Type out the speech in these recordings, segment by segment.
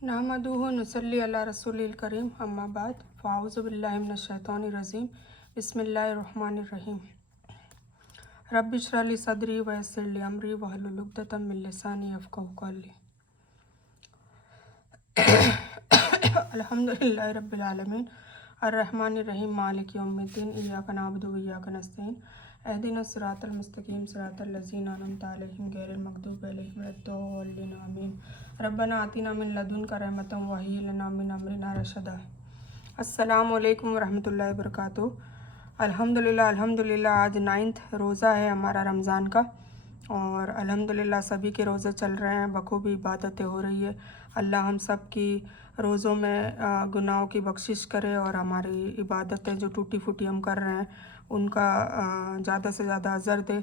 नहमदुहु नसल्ली अला रसूलिल करीम अम्मा बाद फ़ाऊज़ु बिल्लाहि मिनश शैतानिर रजीम बिस्मिल्लाहिर रहमानिर रहीम रब्बि इश्रह ली सदरी व यस्सिर ली अमरी वहलुल उक़दतम मिन लिसानी यफ़क़हू क़ौली। अल्हम्दुलिल्लाहि रब्बिल आलमीन अर्रहमानिर रहीम मालिकि यौमिद्दीन इय्याका नअबुदु व इय्याका नस्तईन इहदिनस सिरातल मुस्तक़ीम सिरातल लज़ीना अनअमता अलैहिम गैरिल मग़दूबि अलैहिम वलद्दॉल्लीन आमीन। रब्बना आतिना मिन लदुनका रहमतन व हय्यि लना मिन अमरिना रशदा। अस्सलामु अलैकुम व रहमतुल्लाहि व बरकातुहू। अल्हम्दुलिल्लाह आज 9th रोज़ा है हमारा रमज़ान का और अल्हम्दुलिल्लाह सभी के रोज़े चल रहे हैं, बखूबी इबादतें हो रही है। अल्लाह हम सब की रोज़ों में गुनाहों की बख्शिश करे और हमारी इबादतें जो टूटी फूटी हम कर रहे हैं उनका ज़्यादा से ज़्यादा अज़र दे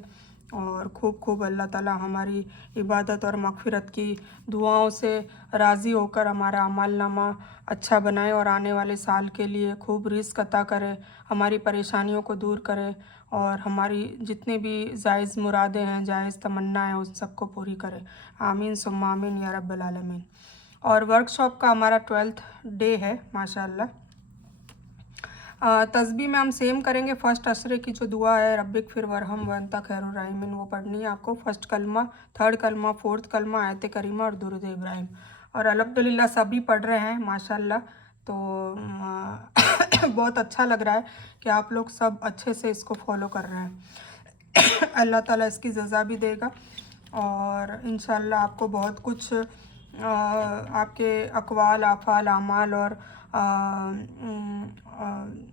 और खूब अल्लाह ताला हमारी इबादत और मग़फ़िरत की दुआओं से राज़ी होकर हमारा अमालनामा अच्छा बनाए और आने वाले साल के लिए खूब रिज़्क़ अता करे, हमारी परेशानियों को दूर करे और हमारी जितनी भी जायज़ मुरादें हैं, जायज़ तमन्ना है, उन सबको पूरी करे। आमीन सुम्मा आमीन या रब्बल आलमीन। और वर्कशॉप का हमारा 12th डे है माशाअल्लाह। तस्बीह में हम सेम करेंगे। फ़र्स्ट अशरे की जो दुआ है रब्बिक फिर वरहम व अंता खैरुर राहिमीन वो पढ़नी है आपको। फ़र्स्ट कलमा, थर्ड कलमा, फोर्थ कलमा, आयत करीमा और दुरूद इब्राहिम। और अल्हम्दुलिल्लाह सभी पढ़ रहे हैं माशाअल्लाह। तो बहुत अच्छा लग रहा है कि आप लोग सब अच्छे से इसको फॉलो कर रहे हैं। अल्लाह ताला इसकी जज़ा भी देगा और इंशाअल्लाह आपको बहुत कुछ आपके अक़वाल, आफ़ाल, आमाल और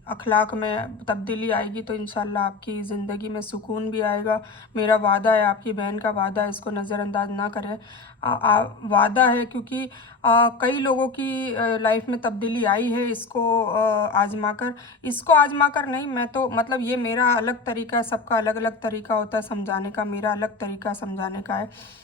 अखलाक में तब्दीली आएगी तो इंशाअल्लाह आपकी ज़िंदगी में सुकून भी आएगा। मेरा वादा है, आपकी बहन का वादा है, इसको नज़रअंदाज ना करें। वादा है क्योंकि कई लोगों की लाइफ में तब्दीली आई है इसको आजमा कर नहीं, मैं तो मतलब ये मेरा अलग तरीका है, सबका अलग अलग तरीका होता है समझाने का, मेरा अलग तरीका समझाने का है।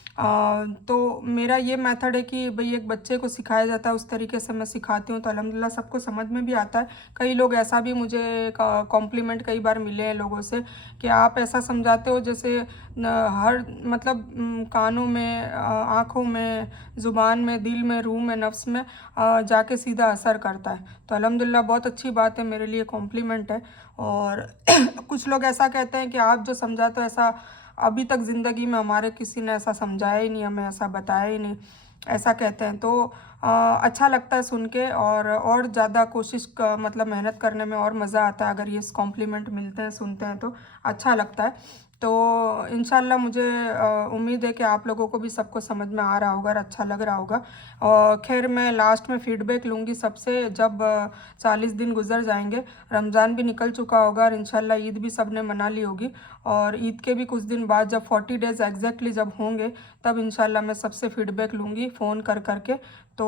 तो मेरा ये मेथड है कि भाई एक बच्चे को सिखाया जाता है उस तरीके से मैं सिखाती हूँ तो अल्हम्दुलिल्लाह सबको समझ में भी आता है। कई लोग ऐसा भी मुझे कॉम्प्लीमेंट कई बार मिले हैं लोगों से कि आप ऐसा समझाते हो जैसे हर मतलब कानों में, आँखों में, ज़ुबान में, दिल में, रूह में, नफ्स में जाके सीधा असर करता है। तो अल्हम्दुलिल्लाह बहुत अच्छी बात है, मेरे लिए कॉम्प्लीमेंट है। और कुछ लोग ऐसा कहते हैं कि आप जो समझाते हो ऐसा अभी तक ज़िंदगी में हमारे किसी ने ऐसा समझाया ही नहीं, हमें ऐसा बताया ही नहीं, ऐसा कहते हैं। तो अच्छा लगता है सुन के और ज़्यादा कोशिश मतलब मेहनत करने में और मज़ा आता है अगर ये कॉम्प्लीमेंट मिलते हैं, सुनते हैं तो अच्छा लगता है। तो इंशाल्लाह मुझे उम्मीद है कि आप लोगों को भी सबको समझ में आ रहा होगा और अच्छा लग रहा होगा। और खैर मैं लास्ट में फ़ीडबैक लूँगी सबसे जब 40 दिन गुजर जाएंगे, रमज़ान भी निकल चुका होगा और इंशाल्लाह ईद भी सब ने मना ली होगी और ईद के भी कुछ दिन बाद जब 40 डेज़ एग्जैक्टली जब होंगे तब इंशाल्लाह मैं सबसे फ़ीडबैक लूँगी फ़ोन कर करके। तो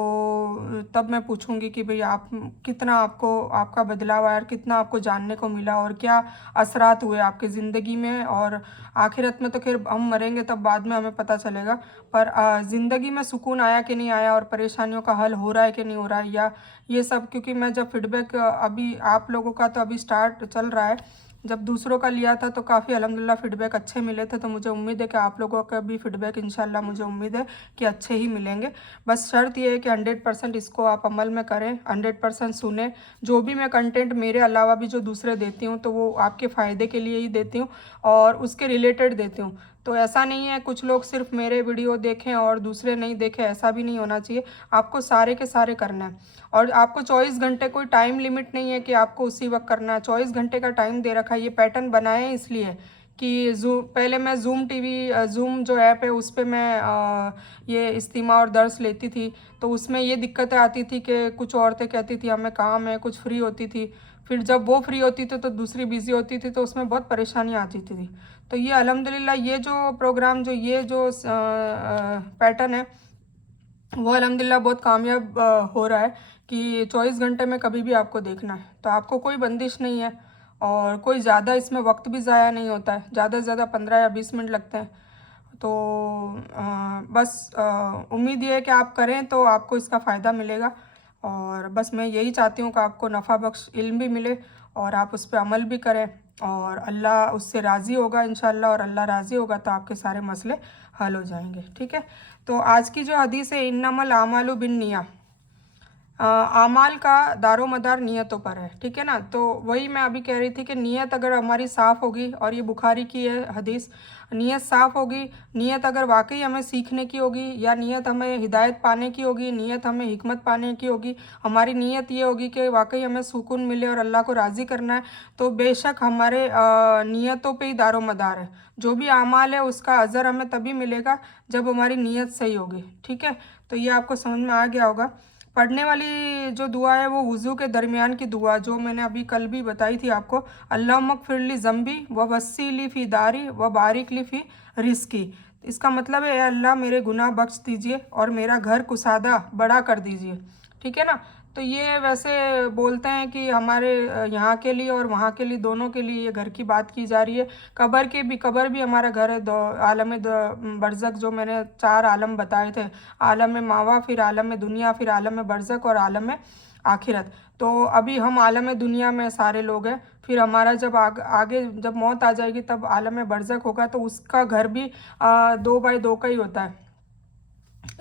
तब मैं पूछूंगी कि भाई आप कितना आपका बदलाव आया और कितना आपको जानने को मिला और क्या असरात हुए आपकी ज़िंदगी में। और आखिरत में तो खैर हम मरेंगे तब बाद में हमें पता चलेगा, पर ज़िंदगी में सुकून आया कि नहीं आया और परेशानियों का हल हो रहा है कि नहीं हो रहा है या ये सब। क्योंकि मैं जब फीडबैक अभी आप लोगों का तो अभी स्टार्ट चल रहा है, जब दूसरों का लिया था तो काफ़ी अल्हम्दुलिल्लाह फ़ीडबैक अच्छे मिले थे। तो मुझे उम्मीद है कि आप लोगों का भी फ़ीडबैक इंशाल्लाह मुझे उम्मीद है कि अच्छे ही मिलेंगे। बस शर्त ये है कि 100% इसको आप अमल में करें, 100% सुने। जो भी मैं कंटेंट मेरे अलावा भी जो दूसरे देती हूँ तो वो आपके फ़ायदे के लिए ही देती हूँ और उसके रिलेटेड देती हूँ। तो ऐसा नहीं है कुछ लोग सिर्फ मेरे वीडियो देखें और दूसरे नहीं देखें, ऐसा भी नहीं होना चाहिए। आपको सारे के सारे करना है और आपको 24 घंटे, कोई टाइम लिमिट नहीं है कि आपको उसी वक्त करना है। 24 घंटे का टाइम दे रखा है, ये पैटर्न बनाए हैं इसलिए कि पहले मैं ज़ूम टीवी, ज़ूम जो ऐप है उस पर मैं ये इस्तिमा और दर्स लेती थी तो उसमें ये दिक्कतें आती थी कि कुछ औरतें कहती थी हमें काम है, कुछ फ्री होती थी, फिर जब वो फ्री होती थी तो दूसरी बिज़ी होती थी तो उसमें बहुत परेशानी आती थी। तो ये अल्हम्दुलिल्लाह ये जो प्रोग्राम ये जो पैटर्न है वो अल्हम्दुलिल्लाह बहुत कामयाब हो रहा है कि 24 घंटे में कभी भी आपको देखना है तो आपको कोई बंदिश नहीं है और कोई ज़्यादा इसमें वक्त भी ज़ाया नहीं होता है, ज़्यादा से ज़्यादा 15 या 20 मिनट लगते हैं। तो बस उम्मीद ये है कि आप करें तो आपको इसका फ़ायदा मिलेगा और बस मैं यही चाहती हूँ कि आपको नफ़ा बख्श इल्म भी मिले और आप उस पर अमल भी करें और अल्लाह उससे राज़ी होगा इंशाअल्लाह और अल्लाह राज़ी होगा तो आपके सारे मसले हल हो जाएंगे। ठीक है, तो आज की जो हदीस है इन्नमल आमालु बिन्निया, आमाल का दारोमदार नियतों पर है, ठीक है ना। तो वही मैं अभी कह रही थी कि नियत अगर हमारी साफ़ होगी, और ये बुखारी की है हदीस, नियत साफ़ होगी, नियत अगर वाकई हमें सीखने की होगी, या नियत हमें हिदायत पाने की होगी, नियत हमें हिकमत पाने की होगी, हमारी नियत ये होगी कि वाकई हमें सुकून मिले और अल्लाह को राज़ी करना है, तो बेशक हमारे नियतों पे ही दारोमदार है। जो भी आमाल है उसका अज़र हमें तभी मिलेगा जब हमारी नियत सही होगी, ठीक है। तो ये आपको समझ में आ गया होगा। पढ़ने वाली जो दुआ है वो वज़ू के दरमियान की दुआ, जो मैंने अभी कल भी बताई थी आपको, अल्लाहुम्मा फ़िरली ज़म्बी व वस्सी फ़ी दारी व बारिक ली फ़ी रिज़्क़ी। इसका मतलब है, अल्लाह मेरे गुनाह बख्श दीजिए और मेरा घर कुसादा बड़ा कर दीजिए, ठीक है ना। तो ये वैसे बोलते हैं कि हमारे यहाँ के लिए और वहाँ के लिए, दोनों के लिए ये घर की बात की जा रही है। कब्र भी हमारा घर है। दो आलम बरज़क, जो मैंने 4 आलम बताए थे, आलम मावा, फिर आलम दुनिया, फिर आलम बरज़क और आलम आखिरत। तो अभी हम आलम दुनिया में सारे लोग हैं, फिर हमारा जब आगे जब मौत आ जाएगी तब आलम बरज़क होगा, तो उसका घर भी 2 बाई 2 का ही होता है,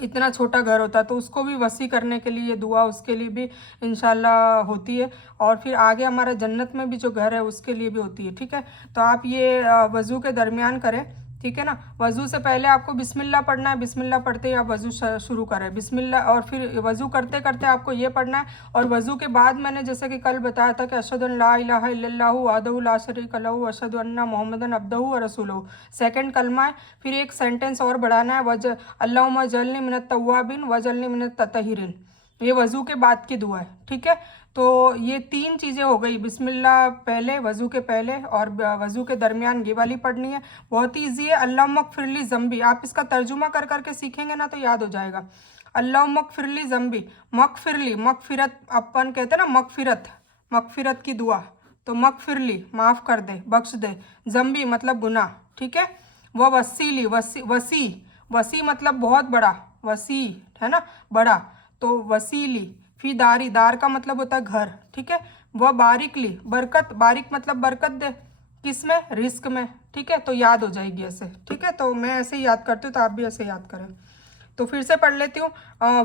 इतना छोटा घर होता है। तो उसको भी वसी करने के लिए दुआ उसके लिए भी इंशाल्लाह होती है, और फिर आगे हमारा जन्नत में भी जो घर है उसके लिए भी होती है, ठीक है। तो आप ये वज़ू के दरमियान करें, ठीक है ना। वज़ू से पहले आपको बिस्मिल्लाह पढ़ना है, बिस्मिल्लाह पढ़ते ही आप वज़ू शुरू करें, बिस्मिल्लाह, और फिर वज़ू करते करते आपको ये पढ़ना है। और वज़ू के बाद मैंने जैसे कि कल बताया था कि अशहदु अन ला इलाहा इल्लल्लाहु वहदहु ला शरीका लहू अशहदु अन्ना मुहम्मदन अब्दहु व रसूलहु, सेकंड कलमा है। फिर एक सेंटेंस और बढ़ाना है, अल्लाहुम्मा जल्नी मिनत तव्वाबिन व जल्नी मिनत ततहिरिन। ये वज़ू के बाद की दुआ है, ठीक है। तो ये 3 चीज़ें हो गई, बिस्मिल्लाह पहले, वज़ू के पहले, और वज़ू के दरमियान ये वाली पढ़नी है। बहुत ही ईजी है। अल्लाहुम्मा फ़िरली ज़म्बी, आप इसका तर्जुमा कर करके सीखेंगे ना तो याद हो जाएगा। अल्लाहुम्मा फ़िरली ज़म्बी, मग़फ़िरली, मग़फ़िरत अपन कहते हैं ना, मग़फ़िरत, मग़फ़िरत की दुआ। तो मग़फ़िरली, माफ़ कर दे, बख्श दे, ज़म्बी मतलब गुनाह, ठीक है। वह वसीली, वसी, वसी मतलब बहुत बड़ा, वसी है ना, बड़ा। तो वसीली फी दारी, दार का मतलब होता है घर, ठीक है। वह बारिकली, बरकत, बारिक मतलब बरकत दे, किस में, रिस्क में, ठीक है। तो याद हो जाएगी ऐसे, ठीक है। तो मैं ऐसे ही याद करती हूँ, तो आप भी ऐसे याद करें। तो फिर से पढ़ लेती हूँ।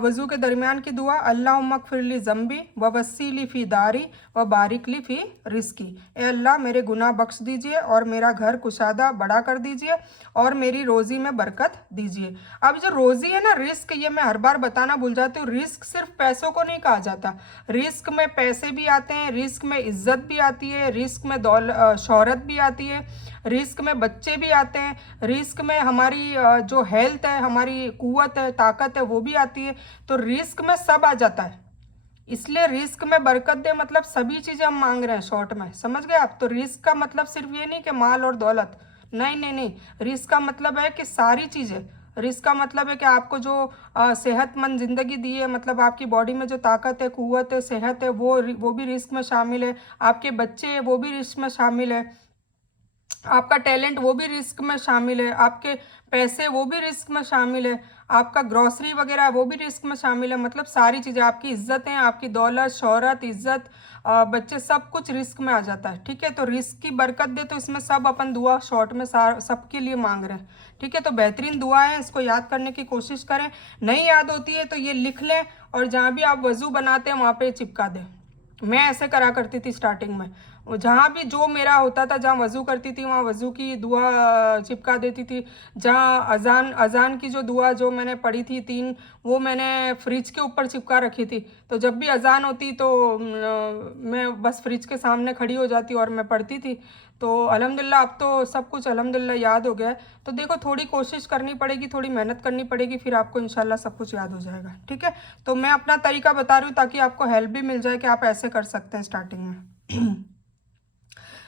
वज़ू के दरमियान की दुआ, अल्लाहुम्मा ग़फ़िरली ज़म्बी व वस्सीली फ़ी दारी व बारिक ली फ़ी रिज़्क़ी। ए अल्लाह मेरे गुनाह बख्श दीजिए और मेरा घर कुशादा बड़ा कर दीजिए और मेरी रोज़ी में बरकत दीजिए। अब जो रोज़ी है ना, रिस्क, ये मैं हर बार बताना भूल जाती हूँ, रिस्क सिर्फ पैसों को नहीं कहा जाता। रिस्क में पैसे भी आते हैं, रिस्क में इज्जत भी आती है, रिस्क में शोहरत भी आती है, रिस्क में बच्चे भी आते हैं, रिस्क में हमारी जो हेल्थ है, हमारी कुव्वत है, ताकत है, वो भी आती है। तो रिस्क में सब आ जाता है, इसलिए रिस्क में बरकत दे मतलब सभी चीज़ें हम मांग रहे हैं शॉर्ट में, समझ गए आप। तो रिस्क का मतलब सिर्फ ये नहीं कि माल और दौलत, नहीं नहीं नहीं, रिस्क का मतलब है कि सारी चीज़ें। रिस्क का मतलब है कि आपको जो सेहतमंद ज़िंदगी दी है, मतलब आपकी बॉडी में जो ताकत है, कुव्वत है, सेहत है, वो भी रिस्क में शामिल है। आपके बच्चे हैं वो भी रिस्क में शामिल है, आपका टैलेंट वो भी रिस्क में शामिल है, आपके पैसे वो भी रिस्क में शामिल है, आपका ग्रॉसरी वगैरह वो भी रिस्क में शामिल है। मतलब सारी चीज़ें, आपकी इज्जतें, आपकी दौलत, शोहरत, इज्जत, बच्चे, सब कुछ रिस्क में आ जाता है, ठीक है। तो रिस्क की बरकत दे, तो इसमें सब अपन दुआ शॉर्ट में सबके लिए मांग रहे हैं, ठीक है। तो बेहतरीन दुआ है, इसको याद करने की कोशिश करें। नहीं याद होती है तो ये लिख लें, और जहाँ भी आप वज़ू बनाते हैं वहाँ पे चिपका दें। मैं ऐसे करा करती थी स्टार्टिंग में, जहाँ भी जो मेरा होता था, जहाँ वज़ू करती थी वहाँ वज़ू की दुआ चिपका देती थी। जहाँ अज़ान अज़ान की जो दुआ जो मैंने पढ़ी थी 3, वो मैंने फ्रिज के ऊपर चिपका रखी थी। तो जब भी अज़ान होती तो मैं बस फ्रिज के सामने खड़ी हो जाती और मैं पढ़ती थी। तो अल्हम्दुलिल्लाह अब तो सब कुछ अल्हम्दुलिल्लाह याद हो गया है। तो देखो, थोड़ी कोशिश करनी पड़ेगी, थोड़ी मेहनत करनी पड़ेगी, फिर आपको इंशाल्लाह सब कुछ याद हो जाएगा, ठीक है। तो मैं अपना तरीका बता रही हूँ ताकि आपको हेल्प भी मिल जाए कि आप ऐसे कर सकते हैं स्टार्टिंग में।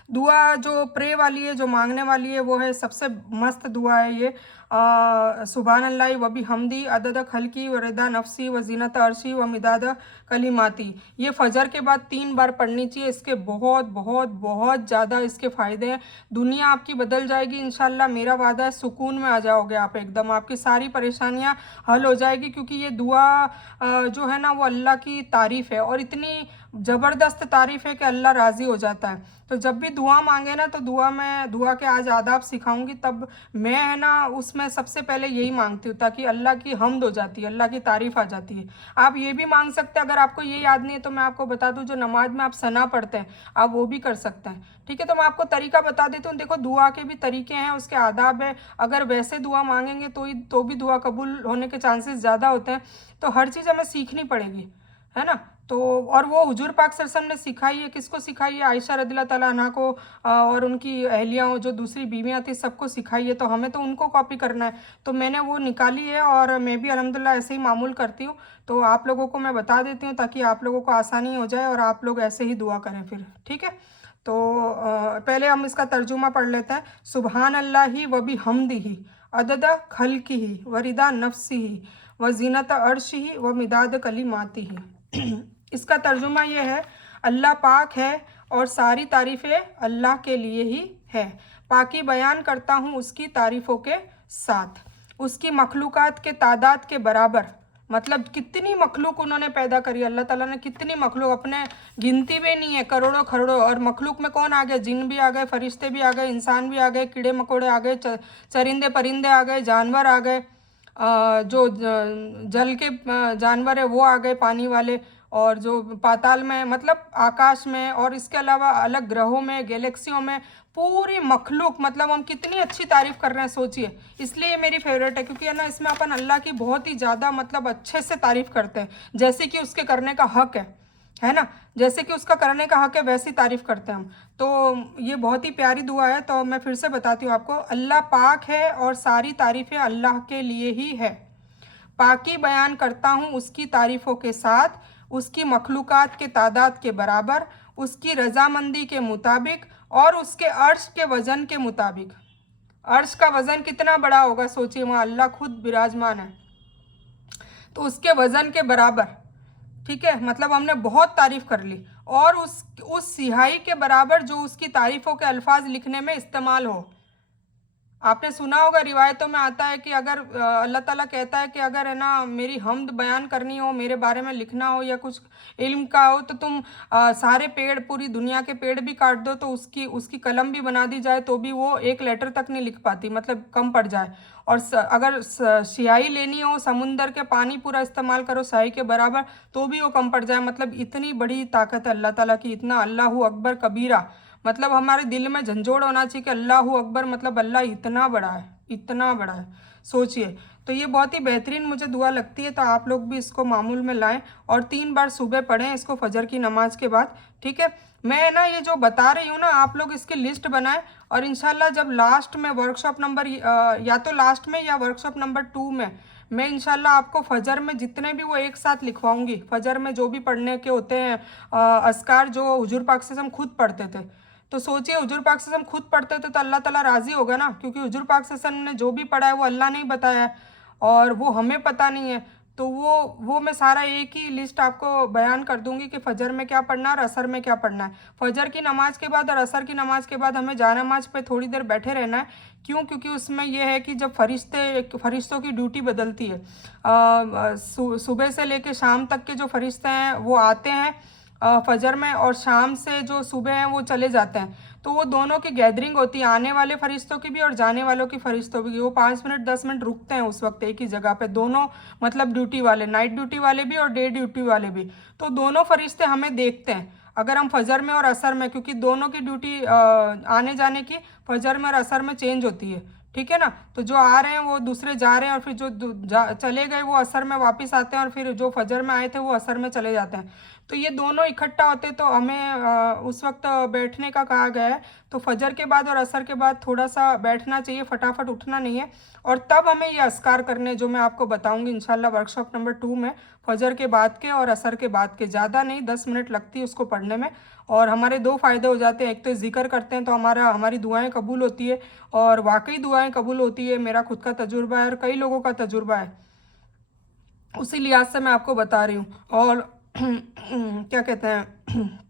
दुआ जो प्रे वाली है, जो मांगने वाली है, वो है सबसे मस्त दुआ है ये। सुभान अल्लाह व बिहम्दी अदद खल्की व रिदा नफ्सी व ज़ीनत अर्शी व मिदाद कलिमाती। ये फ़जर के बाद 3 बार पढ़नी चाहिए। इसके बहुत बहुत बहुत ज़्यादा इसके फ़ायदे हैं। दुनिया आपकी बदल जाएगी इंशाल्लाह, मेरा वादा है। सुकून में आ जाओगे आप एकदम, आपकी सारी परेशानियां हल हो जाएगी, क्योंकि ये दुआ जो है ना, वो अल्लाह की तारीफ़ है, और इतनी ज़बरदस्त तारीफ़ है कि अल्लाह राज़ी हो जाता है। तो जब भी दुआ मांगे ना, तो दुआ के आज आदाब सिखाऊंगी, तब मैं है ना उस उसमें सबसे पहले यही मांगती हूँ ताकि अल्लाह की हम्द हो जाती है, अल्लाह की तारीफ़ आ जाती है। आप ये भी मांग सकते हैं, अगर आपको ये याद नहीं है तो मैं आपको बता दूँ, जो नमाज में आप सना पढ़ते हैं आप वो भी कर सकते हैं। ठीक है, तो मैं आपको तरीका बता देती हूँ। देखो, दुआ के भी तरीके हैं, उसके आदाब है। अगर वैसे दुआ मांगेंगे तो भी दुआ कबूल होने के चांसेस ज़्यादा होते हैं। तो हर चीज़ हमें सीखनी पड़ेगी, है ना। तो और वो हुजूर पाक सल्लल्लाहु अलैहि वसल्लम ने सिखाई है, किसको सिखाई है? आयशा रदियल्लाहु ताला अन्हा को, और उनकी अहलियाँ जो दूसरी बीवियाँ थी सबको सिखाई है। तो हमें तो उनको कॉपी करना है। तो मैंने वो निकाली है और मैं भी अल्हम्दुलिल्लाह ऐसे ही मामूल करती हूँ। तो आप लोगों को मैं बता देती हूँ ताकि आप लोगों को आसानी हो जाए और आप लोग ऐसे ही दुआ करें फिर। ठीक है, तो पहले हम इसका तर्जुमा पढ़ लेते हैं। सुबहान अल्लाहि व बिहम्दिही अदद खल्किही व रिदा नफ्सिही व ज़ीनत अर्शिही व मिदाद कलिमातिही। इसका तर्जुमा ये है, अल्लाह पाक है और सारी तारीफ़ें अल्लाह के लिए ही है। पाकी बयान करता हूँ उसकी तारीफ़ों के साथ, उसकी मखलूक़ात के तादाद के बराबर। मतलब कितनी मखलूक उन्होंने पैदा करी, अल्लाह ताला ने कितनी मखलूक, अपने गिनती भी नहीं है, करोड़ों खरोड़ों। और मखलूक में कौन आ गए? जिन भी आ गए, फरिश्ते भी आ गए, इंसान भी आ गए, कीड़े मकोड़े आ गए, चरिंदे परिंदे आ गए, जानवर आ गए, जो जल के जानवर है वो आ गए, पानी वाले, और जो पाताल में मतलब आकाश में, और इसके अलावा अलग ग्रहों में, गैलेक्सियों में, पूरी मखलूक। मतलब हम कितनी अच्छी तारीफ़ कर रहे हैं, सोचिए। इसलिए ये मेरी फेवरेट है, क्योंकि है ना, इसमें अपन अल्लाह की बहुत ही ज़्यादा मतलब अच्छे से तारीफ़ करते हैं, जैसे कि उसके करने का हक़ है ना, जैसे कि उसका करने का हक़ है वैसी तारीफ़ करते हैं हम। तो ये बहुत ही प्यारी दुआ है। तो मैं फिर से बताती हूँ आपको, अल्लाह पाक है और सारी तारीफ़ें अल्लाह के लिए ही है। पाकी बयान करता हूँ उसकी तारीफ़ों के साथ, उसकी मखलूक़ात के तादाद के बराबर, उसकी रज़ामंदी के मुताबिक और उसके अर्श के वज़न के मुताबिक। अर्श का वज़न कितना बड़ा होगा, सोचिए, वहाँ अल्लाह खुद विराजमान है, तो उसके वज़न के बराबर। ठीक है, मतलब हमने बहुत तारीफ़ कर ली, और उस सिहाई के बराबर जो उसकी तारीफ़ों के अल्फाज लिखने में इस्तेमाल हो। आपने सुना होगा, रिवायतों में आता है कि अगर अल्लाह ताला कहता है कि अगर है ना मेरी हम्द बयान करनी हो, मेरे बारे में लिखना हो या कुछ इल्म का हो, तो तुम सारे पेड़, पूरी दुनिया के पेड़ भी काट दो, तो उसकी कलम भी बना दी जाए तो भी वो एक लेटर तक नहीं लिख पाती, मतलब कम पड़ जाए। और अगर स्याही लेनी हो, समुंदर के पानी पूरा इस्तेमाल करो स्याही के बराबर, तो भी वो कम पड़ जाए। मतलब इतनी बड़ी ताकत है अल्लाह ताला की, इतना अल्लाहू अकबर कबीरा। मतलब हमारे दिल में झंझोड़ होना चाहिए कि अल्लाहू अकबर, मतलब अल्लाह इतना बड़ा है, इतना बड़ा है, सोचिए। तो ये बहुत ही बेहतरीन मुझे दुआ लगती है। तो आप लोग भी इसको मामूल में लाएं और 3 बार सुबह पढ़ें इसको फजर की नमाज के बाद। ठीक है, मैं ना ये जो बता रही हूँ ना, आप लोग इसकी लिस्ट बनाएं, और इंशाल्लाह जब लास्ट में वर्कशॉप नंबर या तो लास्ट में या वर्कशॉप नंबर 2 में मैं इंशाल्लाह आपको फ़जर में जितने भी वो एक साथ लिखवाऊंगी। फ़जर में जो भी पढ़ने के होते हैं अस्कार, जो हुजूर पाक से हम खुद पढ़ते थे। तो सोचिए, हुजूर पाक से हम खुद पढ़ते थे तो अल्लाह ताला राज़ी होगा ना, क्योंकि हुजूर पाक से ने जो भी पढ़ा है वो अल्लाह ने ही बताया है, और वो हमें पता नहीं है। तो वो मैं सारा एक ही लिस्ट आपको बयान कर दूंगी कि फ़जर में क्या पढ़ना है और असर में क्या पढ़ना है। फ़जर की नमाज के बाद और असर की नमाज के बाद हमें जानमाज पे थोड़ी देर बैठे रहना है। क्यों? क्योंकि उसमें यह है कि जब फरिश्तों की ड्यूटी बदलती है, सुबह से लेकर शाम तक के जो फरिश्ते हैं वो आते हैं फ़जर में, और शाम से जो सुबह हैं वो चले जाते हैं। तो वो दोनों की गैदरिंग होती है, आने वाले फरिश्तों की भी और जाने वालों की फरिश्तों की। वो 5 मिनट 10 मिनट रुकते हैं उस वक्त एक ही जगह पे, दोनों मतलब ड्यूटी वाले, नाइट ड्यूटी वाले भी और डे ड्यूटी वाले भी। तो दोनों फरिश्ते हमें देखते हैं अगर हम फ़जर में और असर में, क्योंकि दोनों की ड्यूटी आने जाने की फ़जर में और असर में चेंज होती है। ठीक है ना, तो जो आ रहे हैं वो दूसरे जा रहे हैं, और फिर जो चले गए वो असर में वापस आते हैं, और फिर जो फ़जर में आए थे वो असर में चले जाते हैं। तो ये दोनों इकट्ठा होते, तो हमें उस वक्त बैठने का कहा गया है। तो फ़जर के बाद और असर के बाद थोड़ा सा बैठना चाहिए, फटाफट उठना नहीं है। और तब हमें ये अस्कार करने, जो मैं आपको बताऊंगी इंशाल्लाह वर्कशॉप नंबर 2 में, फ़जर के बाद के और असर के बाद के, ज़्यादा नहीं, 10 मिनट लगती है उसको पढ़ने में। और हमारे 2 फ़ायदे हो जाते हैं, एक तो जिक्र करते हैं तो हमारी दुआएँ कबूल होती है, और वाकई दुआएँ कबूल होती है। मेरा खुद का तजुर्बा है और कई लोगों का तजुर्बा है, उसी लिहाज से मैं आपको बता रही हूँ। और क्या कहते हैं,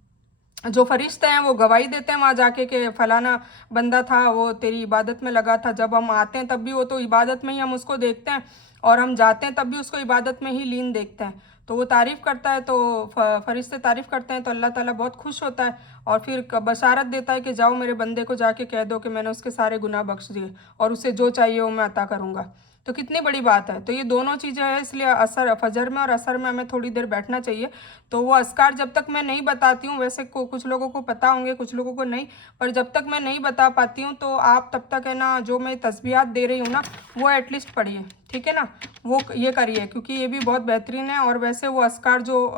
जो फरिश्ते हैं वो गवाही देते हैं वहाँ जाके कि फ़लाना बंदा था, वो तेरी इबादत में लगा था। जब हम आते हैं तब भी वो तो इबादत में ही हम उसको देखते हैं, और हम जाते हैं तब भी उसको इबादत में ही लीन देखते हैं। तो वो तारीफ़ करता है, तो फरिश्ते तारीफ़ करते हैं, तो अल्लाह ताला बहुत खुश होता है और फिर बशारत देता है कि जाओ मेरे बंदे को जाके कह दो कि मैंने उसके सारे गुनाह बख्श दिए और उसे जो चाहिए वो मैं अता करूँगा। तो कितनी बड़ी बात है। तो ये दोनों चीज़ें हैं, इसलिए असर फजर में और असर में हमें थोड़ी देर बैठना चाहिए। तो वो अस्कार जब तक मैं नहीं बताती हूँ, वैसे कुछ लोगों को पता होंगे, कुछ लोगों को नहीं, पर जब तक मैं नहीं बता पाती हूँ तो आप तब तक है ना, जो मैं तस्बीहात दे रही हूँ ना, वो एटलीस्ट पढ़िए, ठीक है ना, वो ये करिए, क्योंकि ये भी बहुत बेहतरीन है। और वैसे वो अस्कार जो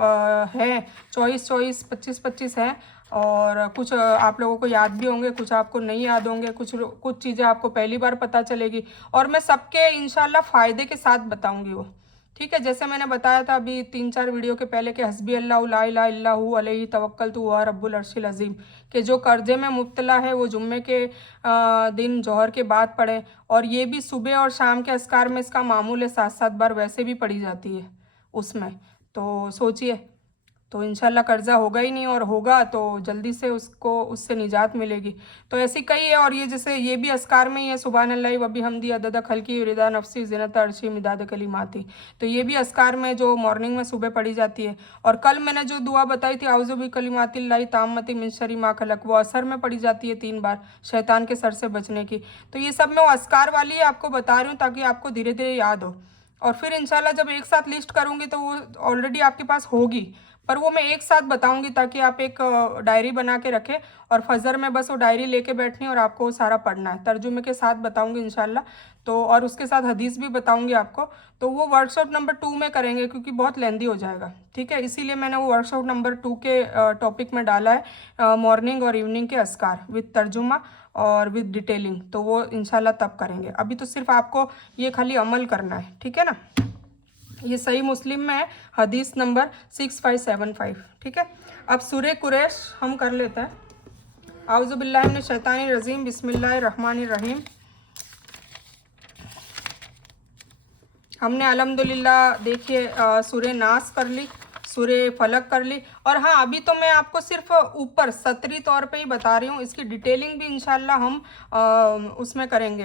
है 24-24, 25-25 है, और कुछ आप लोगों को याद भी होंगे, कुछ आपको नहीं याद होंगे, कुछ चीज़ें आपको पहली बार पता चलेगी, और मैं सबके इंशाल्लाह फ़ायदे के साथ बताऊंगी वो, ठीक है। जैसे मैंने बताया था अभी 3-4 वीडियो के पहले कि हस्बी अल्लाह ला इलाहा इल्ला हु अलैहि तवक्कलतु हुवा रब्बुल अर्शिल अज़ीम, कि जो कर्जे में मुब्तला है वो जुम्मे के दिन जोहर के बाद पढ़े, और ये भी सुबह और शाम के अस्कार में इसका मामूल है, 7-7 बार वैसे भी पढ़ी जाती है उसमें। तो सोचिए, तो इंशाल्लाह कर्जा होगा ही नहीं, और होगा तो जल्दी से उसको उससे निजात मिलेगी। तो ऐसी कई है, और ये जैसे ये भी अस्कार में ही है, सुबहान अल्लाह व बिहम्दी अदद खल्की रिदा नफ्सी ज़िनत अर्शी मिदाद कलिमाती। तो ये भी अस्कार में जो मॉर्निंग में सुबह पढ़ी जाती है। और कल मैंने जो दुआ बताई थी आउज़ु बि कलिमातिल्लाहि ताम्मति मिन शर्रि मा खलक, वो असर में पढ़ी जाती है 3 बार, शैतान के सर से बचने की। तो ये सब मैं वो अस्कार वाली है आपको बता रही हूँ ताकि आपको धीरे धीरे याद हो। और फिर इंशाल्लाह जब एक साथ लिस्ट करूँगी तो वो ऑलरेडी आपके पास होगी, पर वो मैं एक साथ बताऊंगी ताकि आप एक डायरी बना के रखें, और फजर में बस वो डायरी लेके बैठनी है और आपको वो सारा पढ़ना है, तर्जुमे के साथ बताऊंगी इंशाल्लाह। तो और उसके साथ हदीस भी बताऊंगी आपको। तो वो वर्कशॉप नंबर 2 में करेंगे क्योंकि बहुत लेंदी हो जाएगा, ठीक है, इसीलिए मैंने वो वर्कशॉप नंबर 2 के टॉपिक में डाला है, मॉर्निंग और इवनिंग के अस्कार विद तर्जुमा और विद डिटेलिंग। तो वो इंशाल्लाह तब करेंगे, अभी तो सिर्फ आपको ये खाली अमल करना है, ठीक है ना। ये सही मुस्लिम में है, हदीस नंबर 6575, ठीक है। अब सूरह कुरैश हम कर लेते हैं। आउज़ु बिल्लाहि मिनश शैतानिर रजीम, बिस्मिल्लाहिर रहमानिर रहीम। हमने अल्हम्दुलिल्लाह देखिए सूरह नास कर ली, सूरह फलक कर ली, और हाँ अभी तो मैं आपको सिर्फ ऊपर सतरी तौर पे ही बता रही हूँ, इसकी डिटेलिंग भी इंशाल्लाह हम उसमें करेंगे,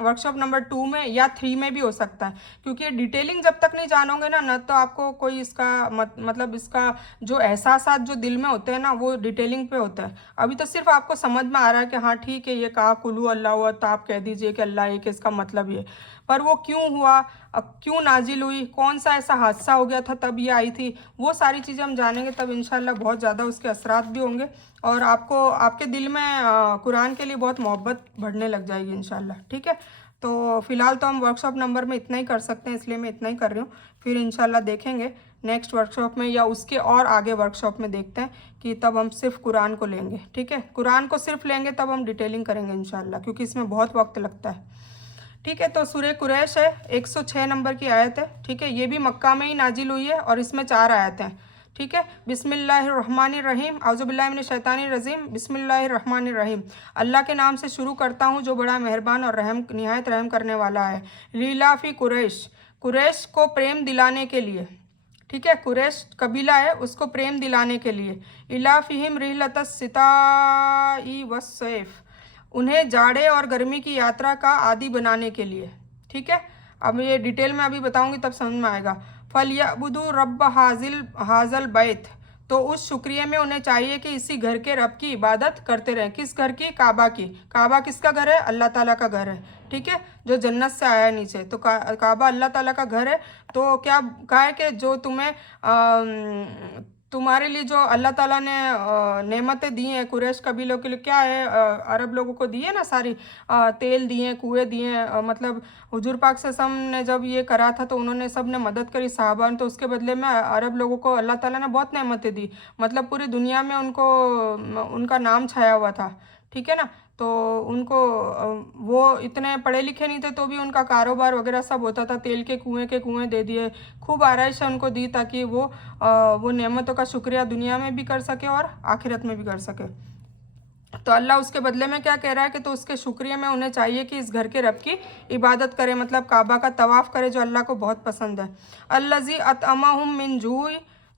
वर्कशॉप नंबर 2 में या 3 में भी हो सकता है, क्योंकि डिटेलिंग जब तक नहीं जानोगे ना तो आपको कोई इसका मतलब इसका जो एहसासात जो दिल में होते हैं ना वो डिटेलिंग पे होता है। अभी तो सिर्फ आपको समझ में आ रहा है कि हाँ ठीक है ये कहा कुलू अल्लाह हुआ, तो आप कह दीजिए कि अल्लाह एक, इसका मतलब ये, पर वो क्यों हुआ, क्यों नाजिल हुई, कौन सा ऐसा हादसा हो गया था तब ये आई थी, वो सारी चीज़ें हम जानेंगे, तब इंशाल्लाह बहुत ज़्यादा उसके असरात भी होंगे, और आपको आपके दिल में कुरान के लिए बहुत मोहब्बत बढ़ने लग जाएगी इंशाल्लाह, ठीक है। तो फ़िलहाल तो हम वर्कशॉप नंबर में इतना ही कर सकते हैं, इसलिए मैं इतना ही कर रही हूँ, फिर इंशाल्लाह देखेंगे नेक्स्ट वर्कशॉप में या उसके और आगे वर्कशॉप में देखते हैं कि तब हम सिर्फ कुरान को लेंगे, ठीक है, कुरान को सिर्फ लेंगे तब हम डिटेलिंग करेंगे इंशाल्लाह, क्योंकि इसमें बहुत वक्त लगता है, ठीक है। तो सूरह कुरैश है, 106 नंबर की आयत है, ठीक है, ये भी मक्का में ही नाजिल हुई है और इसमें 4 आयत हैं, ठीक है। बिस्मिल्लाहिर्रहमानिर्रहीम, औज़ु बिल्लाहि मिनश शैतानिर रजीम, बिस्मिल्लाहिर्रहमानिर्रहीम। अल्लाह के नाम से शुरू करता हूँ जो बड़ा मेहरबान और रहम निहायत रहम करने वाला है। लीलाफी कुरैश, कुरैश को प्रेम दिलाने के लिए, ठीक है, कुरैश कबीला है उसको प्रेम दिलाने के लिए। इलाफिहिम रिहलतस सिताई वस्सैफ, उन्हें जाड़े और गर्मी की यात्रा का आदि बनाने के लिए, ठीक है। अब ये डिटेल में अभी बताऊंगी तब समझ में आएगा। फलयअबुदू रब्ब हाजल बैत, तो उस शुक्रिया में उन्हें चाहिए कि इसी घर के रब की इबादत करते रहें। किस घर की? काबा की। काबा किसका घर है? अल्लाह ताला का घर है, ठीक है, जो जन्नत से आया है नीचे। तो काबा अल्लाह ताला का घर है। तो क्या कहा है कि जो तुम्हारे लिए जो अल्लाह ताला ने नेमतें दी हैं कुरैश कबीलों के लिए, क्या है, अरब लोगों को दी है ना सारी, तेल दिए, कुएँ दिए, मतलब हुजूर पाक सल्लल्लाहु अलैहि वसल्लम ने जब ये करा था तो उन्होंने सब ने मदद करी सहाबा ने, तो उसके बदले में अरब लोगों को अल्लाह ताला ने बहुत नेमतें दी, मतलब पूरी दुनिया में उनको उनका नाम छाया हुआ था, ठीक है ना। तो उनको वो इतने पढ़े लिखे नहीं थे तो भी उनका कारोबार वगैरह सब होता था, तेल के कुएँ दे दिए, खूब आराइश उनको दी ताकि वो नेमतों का शुक्रिया दुनिया में भी कर सके और आखिरत में भी कर सके। तो अल्लाह उसके बदले में क्या कह रहा है कि तो उसके शुक्रिया में उन्हें चाहिए कि इस घर के रब की इबादत करे, मतलब काबा का तवाफ़ करे जो अल्लाह को बहुत पसंद है। अल्लज़ी अतअमहुम मिन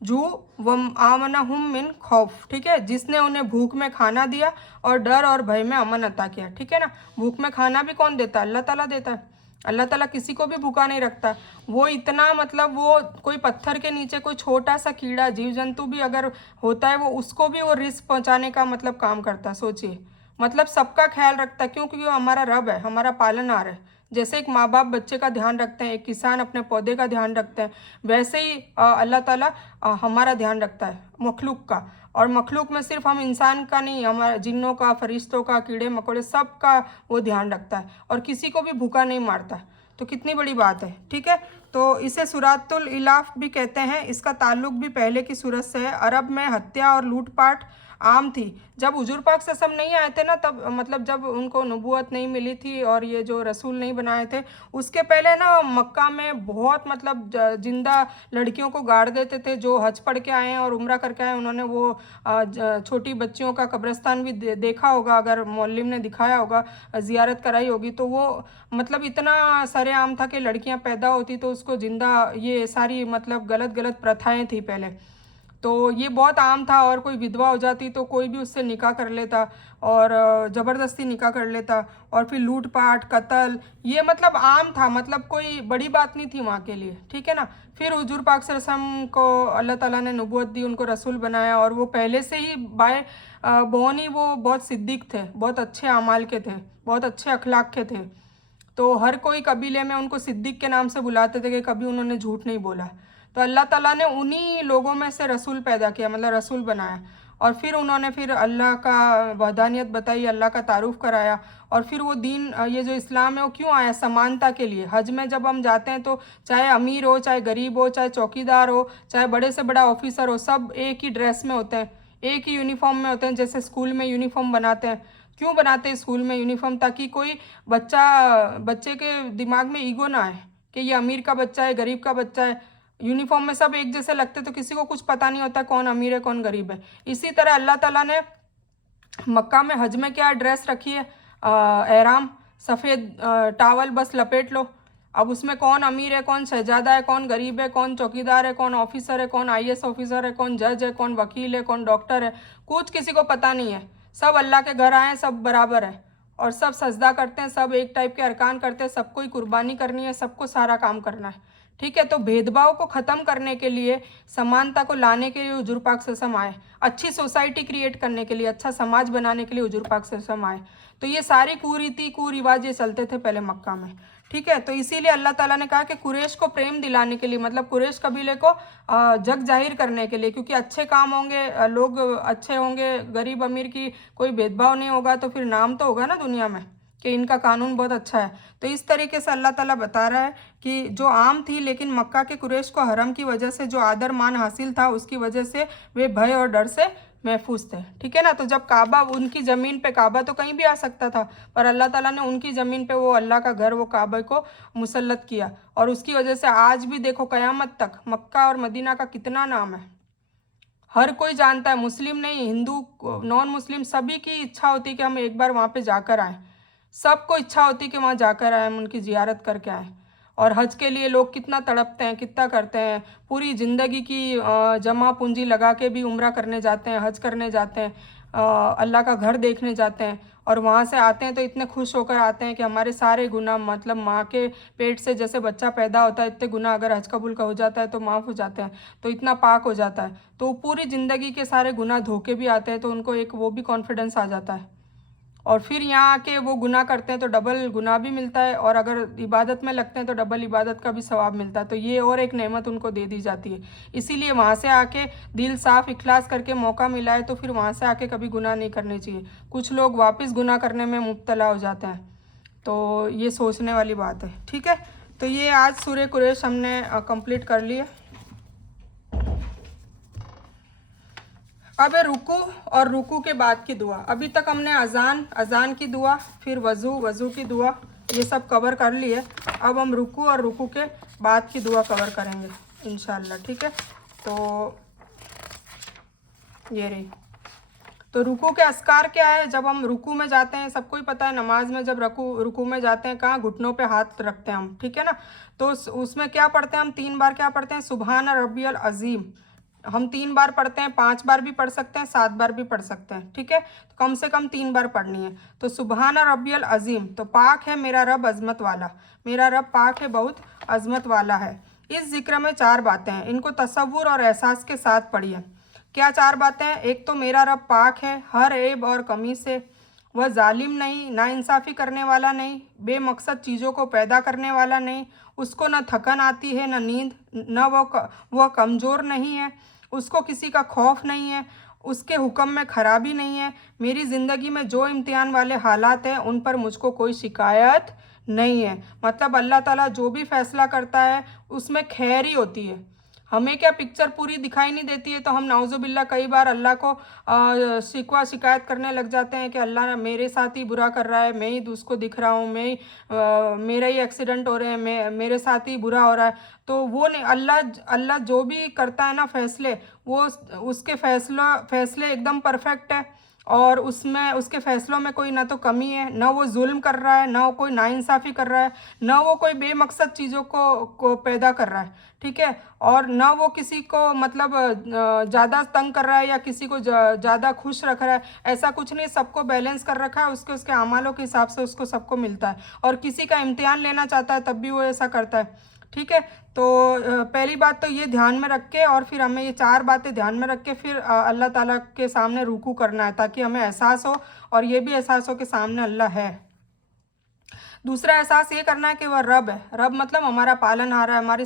जू व आमनहुम मिन खौफ, ठीक है, जिसने उन्हें भूख में खाना दिया और डर और भय में अमन अता किया, ठीक है ना। भूख में खाना भी कौन देता है? अल्लाह ताला देता है। अल्लाह ताला किसी को भी भूखा नहीं रखता। वो इतना मतलब वो कोई पत्थर के नीचे कोई छोटा सा कीड़ा जीव जंतु भी अगर होता है, वो उसको भी वो रिस्क पहुंचाने का मतलब काम करता है। सोचिए, मतलब सबका ख्याल रखता है, क्यों? क्योंकि वो हमारा रब है, हमारा पालनहार है। जैसे एक माँ बाप बच्चे का ध्यान रखते हैं, एक किसान अपने पौधे का ध्यान रखते हैं, वैसे ही अल्लाह ताला हमारा ध्यान रखता है, मखलूक का। और मखलूक में सिर्फ हम इंसान का नहीं, हमारे जिन्नों का, फरिश्तों का, कीड़े मकोड़े, सब का वो ध्यान रखता है, और किसी को भी भूखा नहीं मारता। तो कितनी बड़ी बात है, ठीक है। तो इसे सूरतुल इलाफ भी कहते हैं। इसका ताल्लुक भी पहले की सूरत से है। अरब में हत्या और लूटपाट आम थी। जब हुजूर पाक सल्लल्लाहु अलैहि वसल्लम नहीं आए थे ना, तब मतलब जब उनको नबूवत नहीं मिली थी और ये जो रसूल नहीं बनाए थे, उसके पहले ना मक्का में बहुत मतलब जिंदा लड़कियों को गाड़ देते थे। जो हज पढ़ के आए हैं और उम्रा करके आए, उन्होंने वो छोटी बच्चियों का कब्रिस्तान भी देखा होगा, अगर मौलम ने दिखाया होगा, ज़ियारत कराई होगी, तो वो मतलब इतना सरेआम था कि लड़कियां पैदा होती तो उसको जिंदा, ये सारी मतलब गलत गलत प्रथाएं थी पहले। तो ये बहुत आम था, और कोई विधवा हो जाती तो कोई भी उससे निकाह कर लेता, और ज़बरदस्ती निकाह कर लेता, और फिर लूटपाट, कत्ल, ये मतलब आम था, मतलब कोई बड़ी बात नहीं थी वहाँ के लिए, ठीक है ना। फिर हुजूर पाक सल्लल्लाहु अलैहि वसल्लम को अल्लाह ताला ने नबूवत दी, उनको रसूल बनाया, और वो पहले से ही बाय बोन ही वो बहुत सिद्दीक थे, बहुत अच्छे अमाल के थे, बहुत अच्छे अखलाक के थे। तो हर कोई कबीले में उनको सिद्दीक के नाम से बुलाते थे कि कभी उन्होंने झूठ नहीं बोला। तो अल्लाह ताला ने उन्हीं लोगों में से रसूल पैदा किया, मतलब रसूल बनाया, और फिर उन्होंने फिर अल्लाह का वहदानियत बताई, अल्लाह का तारुफ कराया। और फिर वो दीन, ये जो इस्लाम है वो क्यों आया? समानता के लिए। हज में जब हम जाते हैं तो चाहे अमीर हो, चाहे गरीब हो, चाहे चौकीदार हो, चाहे बड़े से बड़ा ऑफिसर हो, सब एक ही ड्रेस में होते हैं, एक ही यूनिफॉर्म में होते हैं। जैसे स्कूल में यूनिफॉर्म बनाते हैं, क्यों बनाते हैं स्कूल में यूनिफॉर्म? ताकि कोई बच्चे के दिमाग में ईगो ना आए कि ये अमीर का बच्चा है, गरीब का बच्चा है। यूनिफॉर्म में सब एक जैसे लगते तो किसी को कुछ पता नहीं होता कौन अमीर है कौन गरीब है। इसी तरह अल्लाह ताला ने मक्का में हज में क्या ड्रेस रखी है? एहराम, सफ़ेद टावल बस लपेट लो। अब उसमें कौन अमीर है, कौन शहजादा है, कौन गरीब है, कौन चौकीदार है, कौन ऑफिसर है, कौन आईएएस ऑफिसर है, कौन जज है, कौन वकील है, कौन डॉक्टर है, कुछ किसी को पता नहीं है। सब अल्लाह के घर आए, सब बराबर है, और सब सजदा करते हैं, सब एक टाइप के अरकान करते हैं, सबको ही कुर्बानी करनी है, सबको सारा काम करना है, ठीक है। तो भेदभाव को ख़त्म करने के लिए, समानता को लाने के लिए हुजूर पाक सल्लल्लाहु अलैहि वसल्लम आए। अच्छी सोसाइटी क्रिएट करने के लिए, अच्छा समाज बनाने के लिए हुजूर पाक सल्लल्लाहु अलैहि वसल्लम आए। तो ये सारी कुरीति कुरिवाज ये चलते थे पहले मक्का में, ठीक है। तो इसीलिए अल्लाह ताला ने कहा कि कुरैश को प्रेम दिलाने के लिए, मतलब कुरैश कबीले को जग जाहिर करने के लिए, क्योंकि अच्छे काम होंगे, लोग अच्छे होंगे, गरीब अमीर की कोई भेदभाव नहीं होगा, तो फिर नाम तो होगा ना दुनिया में कि इनका कानून बहुत अच्छा है। तो इस तरीके से अल्लाह ताला बता रहा है कि जो आम थी, लेकिन मक्का के कुरैश को हरम की वजह से जो आदर मान हासिल था, उसकी वजह से वे भय और डर से महफूज थे, ठीक है ना। तो जब काबा, उनकी ज़मीन पे, काबा तो कहीं भी आ सकता था, पर अल्लाह ताला ने उनकी ज़मीन पे वो अल्लाह का घर, वो काबा को मुसल्लत किया, और उसकी वजह से आज भी देखो क़यामत तक मक्का और मदीना का कितना नाम है। हर कोई जानता है, मुस्लिम नहीं, हिंदू, नॉन मुस्लिम, सभी की इच्छा होती है कि हम एक बार वहाँ पे जाकर आएँ। सबको इच्छा होती है कि वहाँ जाकर आए, हम उनकी ज़ियारत करके आएँ। और हज के लिए लोग कितना तड़पते हैं, कितना करते हैं, पूरी ज़िंदगी की जमा पूंजी लगा के भी उम्रा करने जाते हैं, हज करने जाते हैं, अल्लाह का घर देखने जाते हैं, और वहाँ से आते हैं तो इतने खुश होकर आते हैं कि हमारे सारे गुनाह, मतलब माँ के पेट से जैसे बच्चा पैदा होता है, इतने गुनाह अगर हज कबूल का हो जाता है तो माफ़ हो जाते हैं, तो इतना पाक हो जाता है। तो पूरी ज़िंदगी के सारे गुनाह धोके भी आते हैं, तो उनको एक वो भी कॉन्फिडेंस आ जाता है। और फिर यहाँ आके वो गुनाह करते हैं तो डबल गुनाह भी मिलता है, और अगर इबादत में लगते हैं तो डबल इबादत का भी सवाब मिलता है। तो ये और एक नेमत उनको दे दी जाती है। इसीलिए वहाँ से आके दिल साफ इखलास करके मौका मिला है तो फिर वहाँ से आके कभी गुनाह नहीं करने चाहिए। कुछ लोग वापस गुनाह करने में मुब्तला हो जाते हैं, तो ये सोचने वाली बात है, ठीक है। तो ये आज सूरह कुरैश हमने कंप्लीट कर लिया। अब है रुकू, और रुकू के बाद की दुआ। अभी तक हमने अजान की दुआ, फिर वज़ू की दुआ, ये सब कवर कर लिए। अब हम रुकू और रुकू के बाद की दुआ कवर करेंगे इंशाल्लाह, ठीक है। तो ये रही। तो रुकू के अस्कार क्या है? जब हम रुकू में जाते हैं, सबको ही पता है, नमाज में जब रुकू में जाते हैं, कहाँ? घुटनों पे हाथ रखते हैं हम, ठीक है ना। तो उसमें क्या पढ़ते हैं हम? 3 बार क्या पढ़ते हैं? सुबहान रब्बियल अज़ीम, हम 3 बार पढ़ते हैं, 5 बार भी पढ़ सकते हैं, 7 बार भी पढ़ सकते हैं, ठीक है। तो कम से कम 3 बार पढ़नी है। तो सुबहान रब्बियल अजीम, तो पाक है मेरा रब अजमत वाला, मेरा रब पाक है बहुत अजमत वाला है। इस जिक्र में 4 बातें हैं, इनको तसव्वुर और एहसास के साथ पढ़िए। क्या 4 बातें हैं? एक तो मेरा रब पाक है हर ऐब और कमी से, वह जालिम नहीं, नाइंसाफ़ी करने वाला नहीं, बेमकसद चीज़ों को पैदा करने वाला नहीं, उसको न थकन आती है न नींद, न वह कमज़ोर नहीं है, उसको किसी का खौफ नहीं है, उसके हुक्म में खराबी नहीं है। मेरी ज़िंदगी में जो इम्तिहान वाले हालात हैं उन पर मुझको कोई शिकायत नहीं है। मतलब अल्लाह ताला जो भी फ़ैसला करता है उसमें खैर ही होती है। हमें क्या पिक्चर पूरी दिखाई नहीं देती है तो हम नाउज़ुबिल्लाह कई बार अल्लाह को शिकवा शिकायत करने लग जाते हैं कि अल्लाह मेरे साथ ही बुरा कर रहा है, मैं ही उसको दिख रहा हूँ, मैं ही मेरा ही एक्सीडेंट हो रहे हैं, मेरे साथ ही बुरा हो रहा है। तो वो नहीं, अल्लाह अल्लाह जो भी करता है ना फैसले, वो उसके फैसले एकदम परफेक्ट है और उसमें उसके फ़ैसलों में कोई ना तो कमी है, ना वो जुल्म कर रहा है, ना वो कोई नाइंसाफ़ी कर रहा है, ना वो कोई बेमकसद चीज़ों को पैदा कर रहा है, ठीक है। और ना वो किसी को मतलब ज़्यादा तंग कर रहा है या किसी को ज़्यादा खुश रख रहा है, ऐसा कुछ नहीं। सबको बैलेंस कर रखा है, उसके उसके अमालों के हिसाब से उसको सबको मिलता है। और किसी का इम्तिहान लेना चाहता है तब भी वो ऐसा करता है, ठीक है। तो पहली बात तो ये ध्यान में रख के और फिर हमें ये 4 बातें ध्यान में रख के फिर अल्लाह ताला के सामने रुकू करना है, ताकि हमें एहसास हो और ये भी एहसास हो कि सामने अल्लाह है। दूसरा एहसास ये करना है कि वह रब है। रब मतलब हमारा पालनहार है, हमारी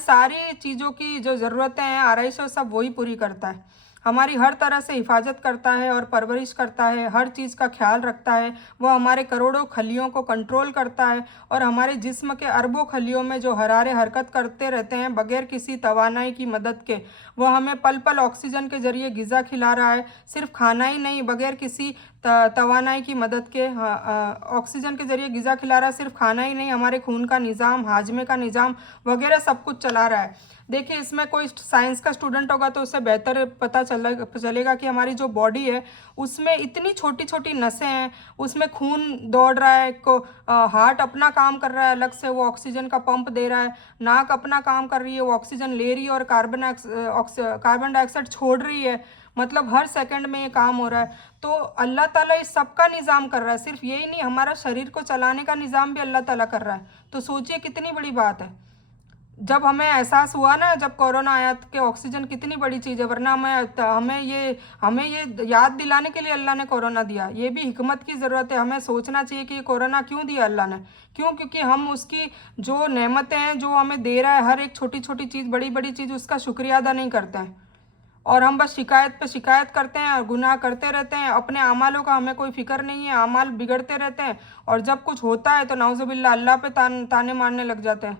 सारी चीज़ों की जो ज़रूरतें हैं, आराइशें, सब वही पूरी करता है। हमारी हर तरह से हिफाजत करता है और परवरिश करता है, हर चीज़ का ख्याल रखता है। वह हमारे करोड़ों खलियों को कंट्रोल करता है और हमारे जिस्म के अरबों खलियों में जो हरारे हरकत करते रहते हैं बगैर किसी तवानाई की मदद के, वह हमें पल पल ऑक्सीजन के ज़रिए ग़िज़ा खिला रहा है। सिर्फ खाना ही नहीं, बगैर किसी तवानाई की मदद के ऑक्सीजन के ज़रिए ग़िज़ा खिला रहा है। सिर्फ खाना ही नहीं, हमारे खून का निज़ाम, हाजमे का निज़ाम वगैरह सब कुछ चला रहा है। देखिए, इसमें कोई साइंस का स्टूडेंट होगा तो उसे बेहतर पता चलेगा कि हमारी जो बॉडी है उसमें इतनी छोटी छोटी नसें हैं, उसमें खून दौड़ रहा है, हार्ट अपना काम कर रहा है अलग से, वो ऑक्सीजन का पंप दे रहा है, नाक अपना काम कर रही है, वो ऑक्सीजन ले रही है और कार्बन डाइऑक्साइड छोड़ रही है। मतलब हर सेकंड में ये काम हो रहा है। तो अल्लाह ताला इस सब का निज़ाम कर रहा है। सिर्फ यही नहीं, हमारा शरीर को चलाने का निज़ाम भी अल्लाह ताला कर रहा है। तो सोचिए कितनी बड़ी बात है। जब हमें एहसास हुआ ना, जब कोरोना आया कि ऑक्सीजन कितनी बड़ी चीज़ है, वरना हमें ये याद दिलाने के लिए अल्लाह ने कोरोना दिया। ये भी हिकमत की ज़रूरत है। हमें सोचना चाहिए कि ये कोरोना क्यों दिया अल्लाह ने, क्यों? क्योंकि हम उसकी जो नेमतें हैं जो हमें दे रहा है, हर एक छोटी छोटी चीज़, बड़ी बड़ी चीज़, उसका शुक्रिया अदा नहीं करते हैं और हम बस शिकायत पे शिकायत करते हैं और गुनाह करते रहते हैं। अपने अमालों का हमें कोई फिक्र नहीं है, अमाल बिगड़ते रहते हैं और जब कुछ होता है तो नाउज़ुबिल्लाह अल्लाह पे ताने मारने लग जाते हैं।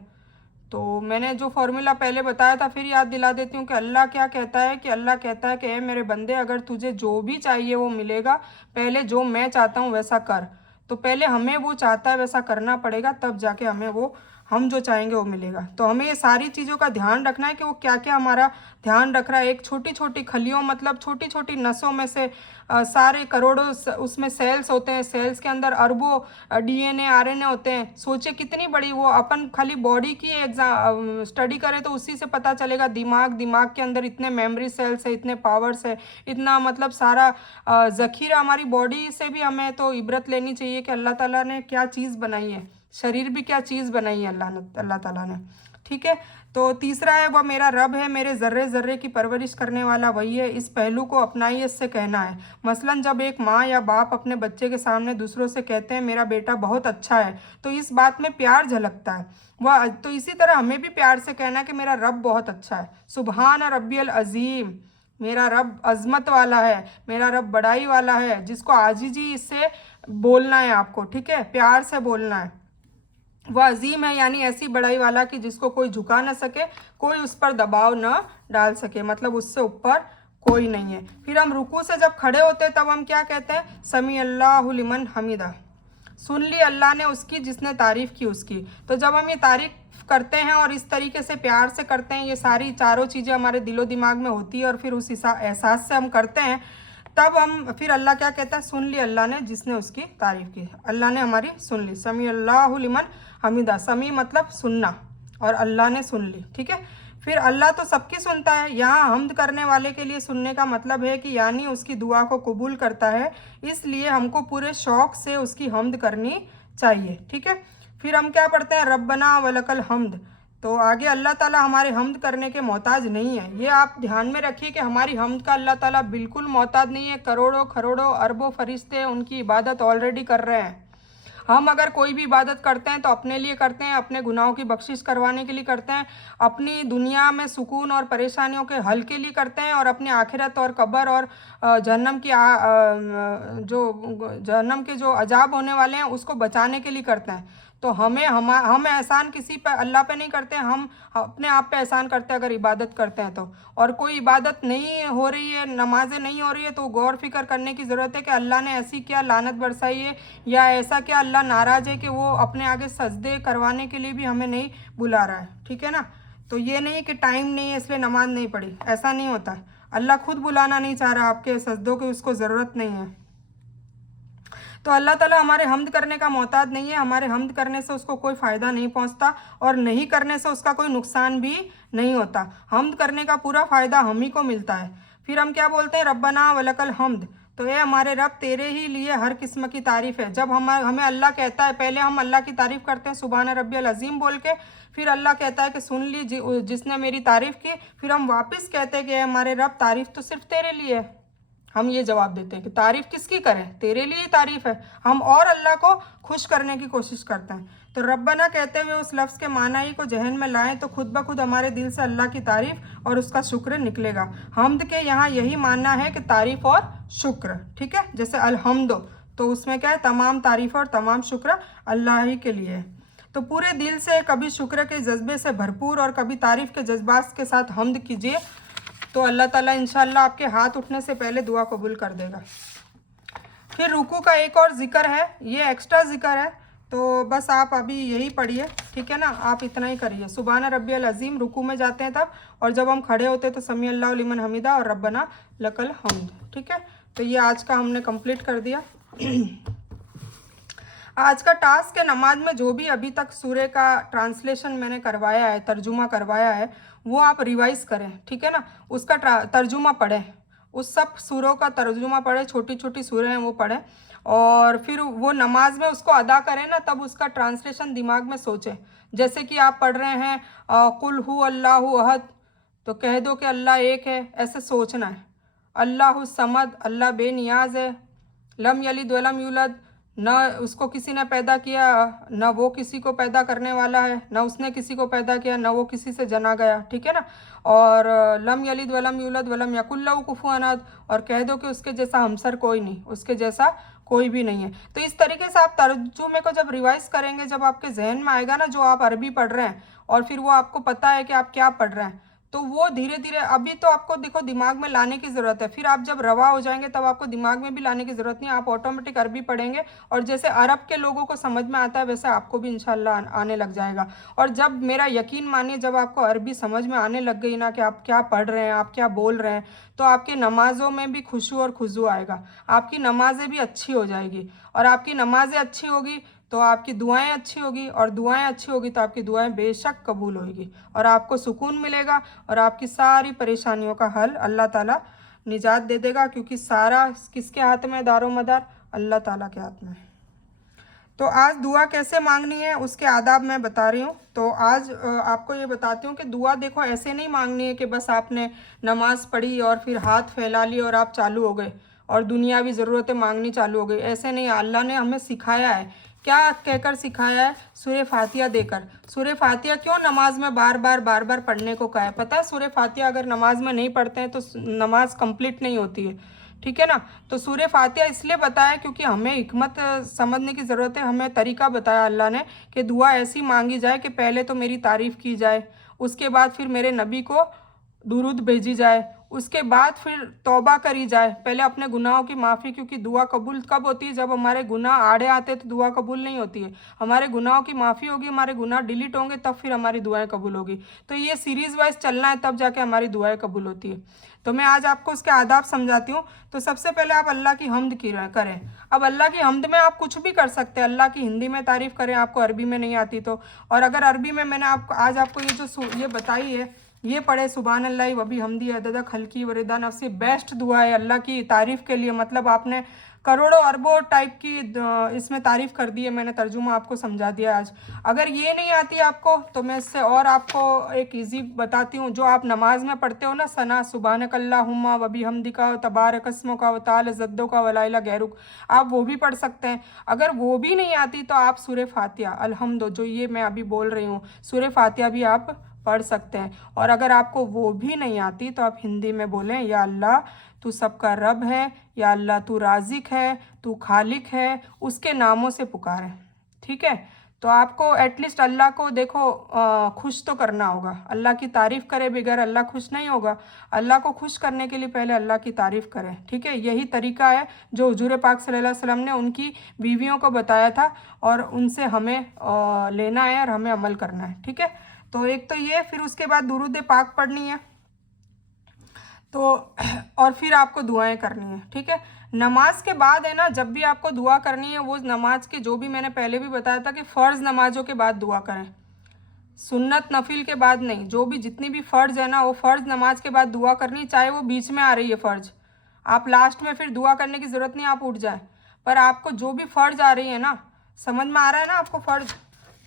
तो मैंने जो फॉर्मूला पहले बताया था फिर याद दिला देती हूँ कि अल्लाह क्या कहता है, कि अल्लाह कहता है कि ए मेरे बंदे, अगर तुझे जो भी चाहिए वो मिलेगा, पहले जो मैं चाहता हूँ वैसा कर। तो पहले हमें वो चाहता है वैसा करना पड़ेगा, तब जाके हम जो चाहेंगे वो मिलेगा। तो हमें ये सारी चीज़ों का ध्यान रखना है कि वो क्या क्या हमारा ध्यान रख रहा है। एक छोटी छोटी खलियों, मतलब छोटी छोटी नसों में से सारे करोड़ों उसमें सेल्स होते हैं, सेल्स के अंदर अरबों डीएनए आरएनए होते हैं। सोचे कितनी बड़ी, वो अपन खाली बॉडी की एग्जाम स्टडी करें तो उसी से पता चलेगा। दिमाग के अंदर इतने मेमोरी सेल्स है, इतने पावर्स है, इतना मतलब सारा ज़ख़ीरा हमारी बॉडी से भी हमें तो इबरत लेनी चाहिए कि अल्लाह ताला ने क्या चीज़ बनाई है, शरीर भी क्या चीज़ बनाई है अल्लाह ताला ने, ठीक है। तो तीसरा है, वह मेरा रब है, मेरे ज़र्रे ज़र्रे की परवरिश करने वाला वही है। इस पहलू को अपनाइए, इससे कहना है। मसलन जब एक माँ या बाप अपने बच्चे के सामने दूसरों से कहते हैं मेरा बेटा बहुत अच्छा है, तो इस बात में प्यार झलकता है। वह तो इसी तरह हमें भी प्यार से कहना है कि मेरा रब बहुत अच्छा है। सुबहान रब्बियल अज़ीम, मेरा रब अज़मत वाला है, मेरा रब बड़ाई वाला है, जिसको आजीजी इससे बोलना है आपको, ठीक है, प्यार से बोलना है। वह अजीम है, यानी ऐसी बड़ाई वाला कि जिसको कोई झुका ना सके, कोई उस पर दबाव न डाल सके, मतलब उससे ऊपर कोई नहीं है। फिर हम रुकू से जब खड़े होते हैं तब हम क्या कहते हैं? समी अल्लाहु लिमन हमीदा, सुन ली अल्लाह ने उसकी जिसने तारीफ़ की उसकी। तो जब हम ये तारीफ़ करते हैं और इस तरीके से प्यार से करते हैं, ये सारी चारों चीज़ें हमारे दिलो दिमाग में होती है और फिर उस एहसास से हम करते हैं, तब हम फिर अल्लाह क्या कहता है? सुन ली अल्लाह ने जिसने उसकी तारीफ़ की, अल्लाह ने हमारी सुन ली। समी अल्लाहु लिमन हमीदा, समी मतलब सुनना और अल्लाह ने सुन ली, ठीक है। फिर अल्लाह तो सबकी सुनता है, यहाँ हम्द करने वाले के लिए सुनने का मतलब है कि यानी उसकी दुआ को कबूल करता है, इसलिए हमको पूरे शौक़ से उसकी हम्द करनी चाहिए। ठीक है, फिर हम क्या पढ़ते हैं, रब्बना वलकल हम्द। तो आगे अल्लाह ताला हमारे हम्द करने के मोहताज नहीं है, ये आप ध्यान में रखिए कि हमारी हम्द का अल्लाह ताला बिल्कुल मोहताज नहीं है। करोड़ों खरोड़ों अरबों फरिश्ते उनकी इबादत ऑलरेडी कर रहे हैं। हम अगर कोई भी इबादत करते हैं तो अपने लिए करते हैं, अपने गुनाहों की बख्शिश करवाने के लिए करते हैं, अपनी दुनिया में सुकून और परेशानियों के हल के लिए करते हैं, और अपनी आखिरत और कब्र और जहन्नम की जो जहन्नम के जो अजाब होने वाले हैं उसको बचाने के लिए करते हैं। तो हम एहसान किसी पे, अल्लाह पे नहीं करते, हम अपने आप पे एहसान करते हैं अगर इबादत करते हैं तो। और कोई इबादत नहीं हो रही है, नमाजें नहीं हो रही है, तो गौर फिक्र करने की ज़रूरत है कि अल्लाह ने ऐसी क्या लानत बरसाई है, या ऐसा क्या अल्लाह नाराज़ है कि वो अपने आगे सजदे करवाने के लिए भी हमें नहीं बुला रहा है। ठीक है ना, तो ये नहीं कि टाइम नहीं है इसलिए नमाज नहीं पढ़ी, ऐसा नहीं होता है। अल्लाह खुद बुलाना नहीं चाह रहा आपके सजदों की, उसको ज़रूरत नहीं है। तो अल्लाह ताला हमारे हम्द करने का मोहताज नहीं है, हमारे हम्द करने से उसको कोई फ़ायदा नहीं पहुंचता, और नहीं करने से उसका कोई नुकसान भी नहीं होता। हम्द करने का पूरा फ़ायदा हम ही को मिलता है। फिर हम क्या बोलते हैं, रब्बना वलकल हम्द। तो ये हमारे रब तेरे ही लिए हर किस्म की तारीफ़ है। जब हमें अल्लाह कहता है, पहले हम अल्लाह की तारीफ़ करते हैं सुबहान रब्बियल अज़ीम बोल के, फिर अल्लाह कहता है कि सुन ली जिसने मेरी तारीफ़ की, फिर हम वापस कहते हैं कि हमारे रब तारीफ़ तो सिर्फ तेरे लिए है। हम ये जवाब देते हैं कि तारीफ़ किसकी करें, तेरे लिए ही तारीफ़ है। हम और अल्लाह को खुश करने की कोशिश करते हैं। तो रब्बना कहते हुए उस लफ्ज़ के माना ही को जहन में लाएं तो खुद ब खुद हमारे दिल से अल्लाह की तारीफ़ और उसका शुक्र निकलेगा। हम्द के यहाँ यही मानना है कि तारीफ़ और शुक्र, ठीक है, जैसे अल्हम्दो, तो उसमें क्या है, तमाम तारीफ़ और तमाम शुक्र अल्लाह ही के लिए है। तो पूरे दिल से, कभी शुक्र के जज्बे से भरपूर और कभी तारीफ़ के जज्बात के साथ हम्द कीजिए, तो अल्लाह ताला इंशाल्लाह आपके हाथ उठने से पहले दुआ कबूल कर देगा। फिर रुकू का एक और ज़िक्र है, ये एक्स्ट्रा ज़िक्र है, तो बस आप अभी यही पढ़िए, ठीक है ना, आप इतना ही करिए। सुबहान रब्बियल अज़ीम रुकू में जाते हैं तब, और जब हम खड़े होते हैं तो समी अल्लाहु लिमन हमीदा और रब्बना लकल हम्द। ठीक है, तो ये आज का हमने कंप्लीट कर दिया। आज का टास्क है, नमाज में जो भी अभी तक सूरे का ट्रांसलेशन मैंने करवाया है, तर्जुमा करवाया है, वो आप रिवाइज़ करें, ठीक है ना, उसका तर्जुमा पढ़ें, उस सब सूरों का तर्जुमा पढ़ें, छोटी छोटी सूरें हैं वो पढ़ें, और फिर वो नमाज में उसको अदा करें ना, तब उसका ट्रांसलेशन दिमाग में सोचें। जैसे कि आप पढ़ रहे हैं कुल हु अल्लाहु अहद, तो कह दो कि अल्लाह एक है, ऐसे सोचना है। अल्लाहु समद, अल्लाह बेनियाज है। लम यलिद वलम यूलद, न उसको किसी ने पैदा किया, न वो किसी को पैदा करने वाला है, न उसने किसी को पैदा किया, न वो किसी से जना गया, ठीक है ना। और लम यलिद वलम यूलद वलम यकुल्लहु कुफुवन अहद, और कह दो कि उसके जैसा हमसर कोई नहीं, उसके जैसा कोई भी नहीं है। तो इस तरीके से आप तर्जुमे को जब रिवाइज करेंगे, जब आपके जहन में आएगा ना जो आप अरबी पढ़ रहे हैं, और फिर वो आपको पता है कि आप क्या पढ़ रहे हैं, तो वो धीरे धीरे, अभी तो आपको देखो दिमाग में लाने की ज़रूरत है, फिर आप जब रवा हो जाएंगे तब आपको दिमाग में भी लाने की ज़रूरत नहीं, आप ऑटोमेटिक अरबी पढ़ेंगे, और जैसे अरब के लोगों को समझ में आता है वैसे आपको भी इंशाल्लाह आने लग जाएगा। और जब, मेरा यकीन मानिए, जब आपको अरबी समझ में आने लग गई ना कि आप क्या पढ़ रहे हैं, आप क्या बोल रहे हैं, तो आपकी नमाज़ों में भी खुशू और खुजू आएगा, आपकी नमाज़ें भी अच्छी हो जाएगी, और आपकी नमाज़ें अच्छी होगी तो आपकी दुआएं अच्छी होगी, और दुआएं अच्छी होगी तो आपकी दुआएं बेशक कबूल होगी, और आपको सुकून मिलेगा, और आपकी सारी परेशानियों का हल अल्लाह ताला निजात दे देगा, क्योंकि सारा किसके हाथ में, दारो मदार अल्लाह ताला के हाथ में। तो आज दुआ कैसे मांगनी है उसके आदाब मैं बता रही हूँ। तो आज आपको ये बताती हूँ कि दुआ देखो ऐसे नहीं मांगनी है कि बस आपने नमाज़ पढ़ी और फिर हाथ फैला लिए और आप चालू हो गए और दुनियावी ज़रूरतें मांगनी चालू हो गई, ऐसे नहीं। अल्लाह ने हमें सिखाया है, क्या कहकर सिखाया है, सूरह फातिहा देकर। सूरह फातिहा क्यों नमाज में बार बार पढ़ने को कहा है, पता है? सूरह फातिहा अगर नमाज में नहीं पढ़ते हैं तो नमाज कंप्लीट नहीं होती है, ठीक है ना। तो सूरह फातिहा इसलिए बताया क्योंकि हमें हिकमत समझने की ज़रूरत है, हमें तरीका बताया अल्लाह ने कि दुआ ऐसी मांगी जाए कि पहले तो मेरी तारीफ़ की जाए, उसके बाद फिर मेरे नबी को दुरूद भेजी जाए, उसके बाद फिर तौबा करी जाए, पहले अपने गुनाहों की माफ़ी, क्योंकि दुआ कबूल कब होती है, जब हमारे गुनाह आड़े आते हैं तो दुआ कबूल नहीं होती है। हमारे गुनाहों की माफ़ी होगी, हमारे गुनाह डिलीट होंगे, तब फिर हमारी दुआएं कबूल होगी। तो ये सीरीज़ वाइज चलना है, तब जाके हमारी दुआएं कबूल होती है। तो मैं आज आपको उसके आदाब समझाती हूँ। तो सबसे पहले आप अल्लाह की हम्द करें। अब अल्लाह की हम्द में आप कुछ भी कर सकते हैं, अल्लाह की हिंदी में तारीफ़ करें, आपको अरबी में नहीं आती तो। और अगर अरबी में मैंने आज आपको ये जो ये बताई है, ये पढ़े सुभान अल्लाह व बिहम्दी अदद खल्की व रिदा नफ्सी। बेस्ट दुआ है अल्लाह की तारीफ़ के लिए। मतलब आपने करोड़ों अरबों टाइप की इसमें तारीफ़ कर दी है। मैंने तर्जुमा आपको समझा दिया आज। अगर ये नहीं आती आपको तो मैं इससे और आपको एक इजी बताती हूँ। जो आप नमाज में पढ़ते हो ना, सना सुबहानकल्लाहुम्मा व बिहम्दिका व तबारक अस्मुका व ताल जद्दुका व ला इलाहा गैरुक, आप वो भी पढ़ सकते हैं। अगर वो भी नहीं आती तो आप सूरह फातिहा अल्हम्दु, जो ये मैं अभी बोल रही हूँ, सूरह फातिहा भी आप पढ़ सकते हैं। और अगर आपको वो भी नहीं आती तो आप हिंदी में बोलें, या अल्लाह तू सबका रब है, या अल्लाह तू राज़िक है, तू खालिक है, उसके नामों से पुकारें। ठीक है, तो आपको एटलीस्ट अल्लाह को देखो खुश तो करना होगा। अल्लाह की तारीफ़ करे बगैर अल्लाह खुश नहीं होगा। अल्लाह को खुश करने के लिए पहले अल्लाह की तारीफ़ करें। ठीक है, यही तरीका है जो हुजूर पाक सल्लल्लाहु अलैहि वसल्लम ने उनकी बीवियों को बताया था, और उनसे हमें लेना है और हमें अमल करना है। ठीक है, तो एक तो ये, फिर उसके बाद दुरूद पाक पढ़नी है, तो और फिर आपको दुआएं करनी है। ठीक है, नमाज के बाद है ना, जब भी आपको दुआ करनी है वो नमाज के, जो भी मैंने पहले भी बताया था कि फ़र्ज़ नमाजों के बाद दुआ करें, सुन्नत नफिल के बाद नहीं। जो भी जितनी भी फ़र्ज़ है ना, वो फ़र्ज़ नमाज के बाद दुआ करनी, चाहे वो बीच में आ रही है फ़र्ज़। आप लास्ट में फिर दुआ करने की ज़रूरत नहीं, आप उठ जाए। पर आपको जो भी फ़र्ज़ आ रही है ना, समझ में आ रहा है ना आपको फ़र्ज़,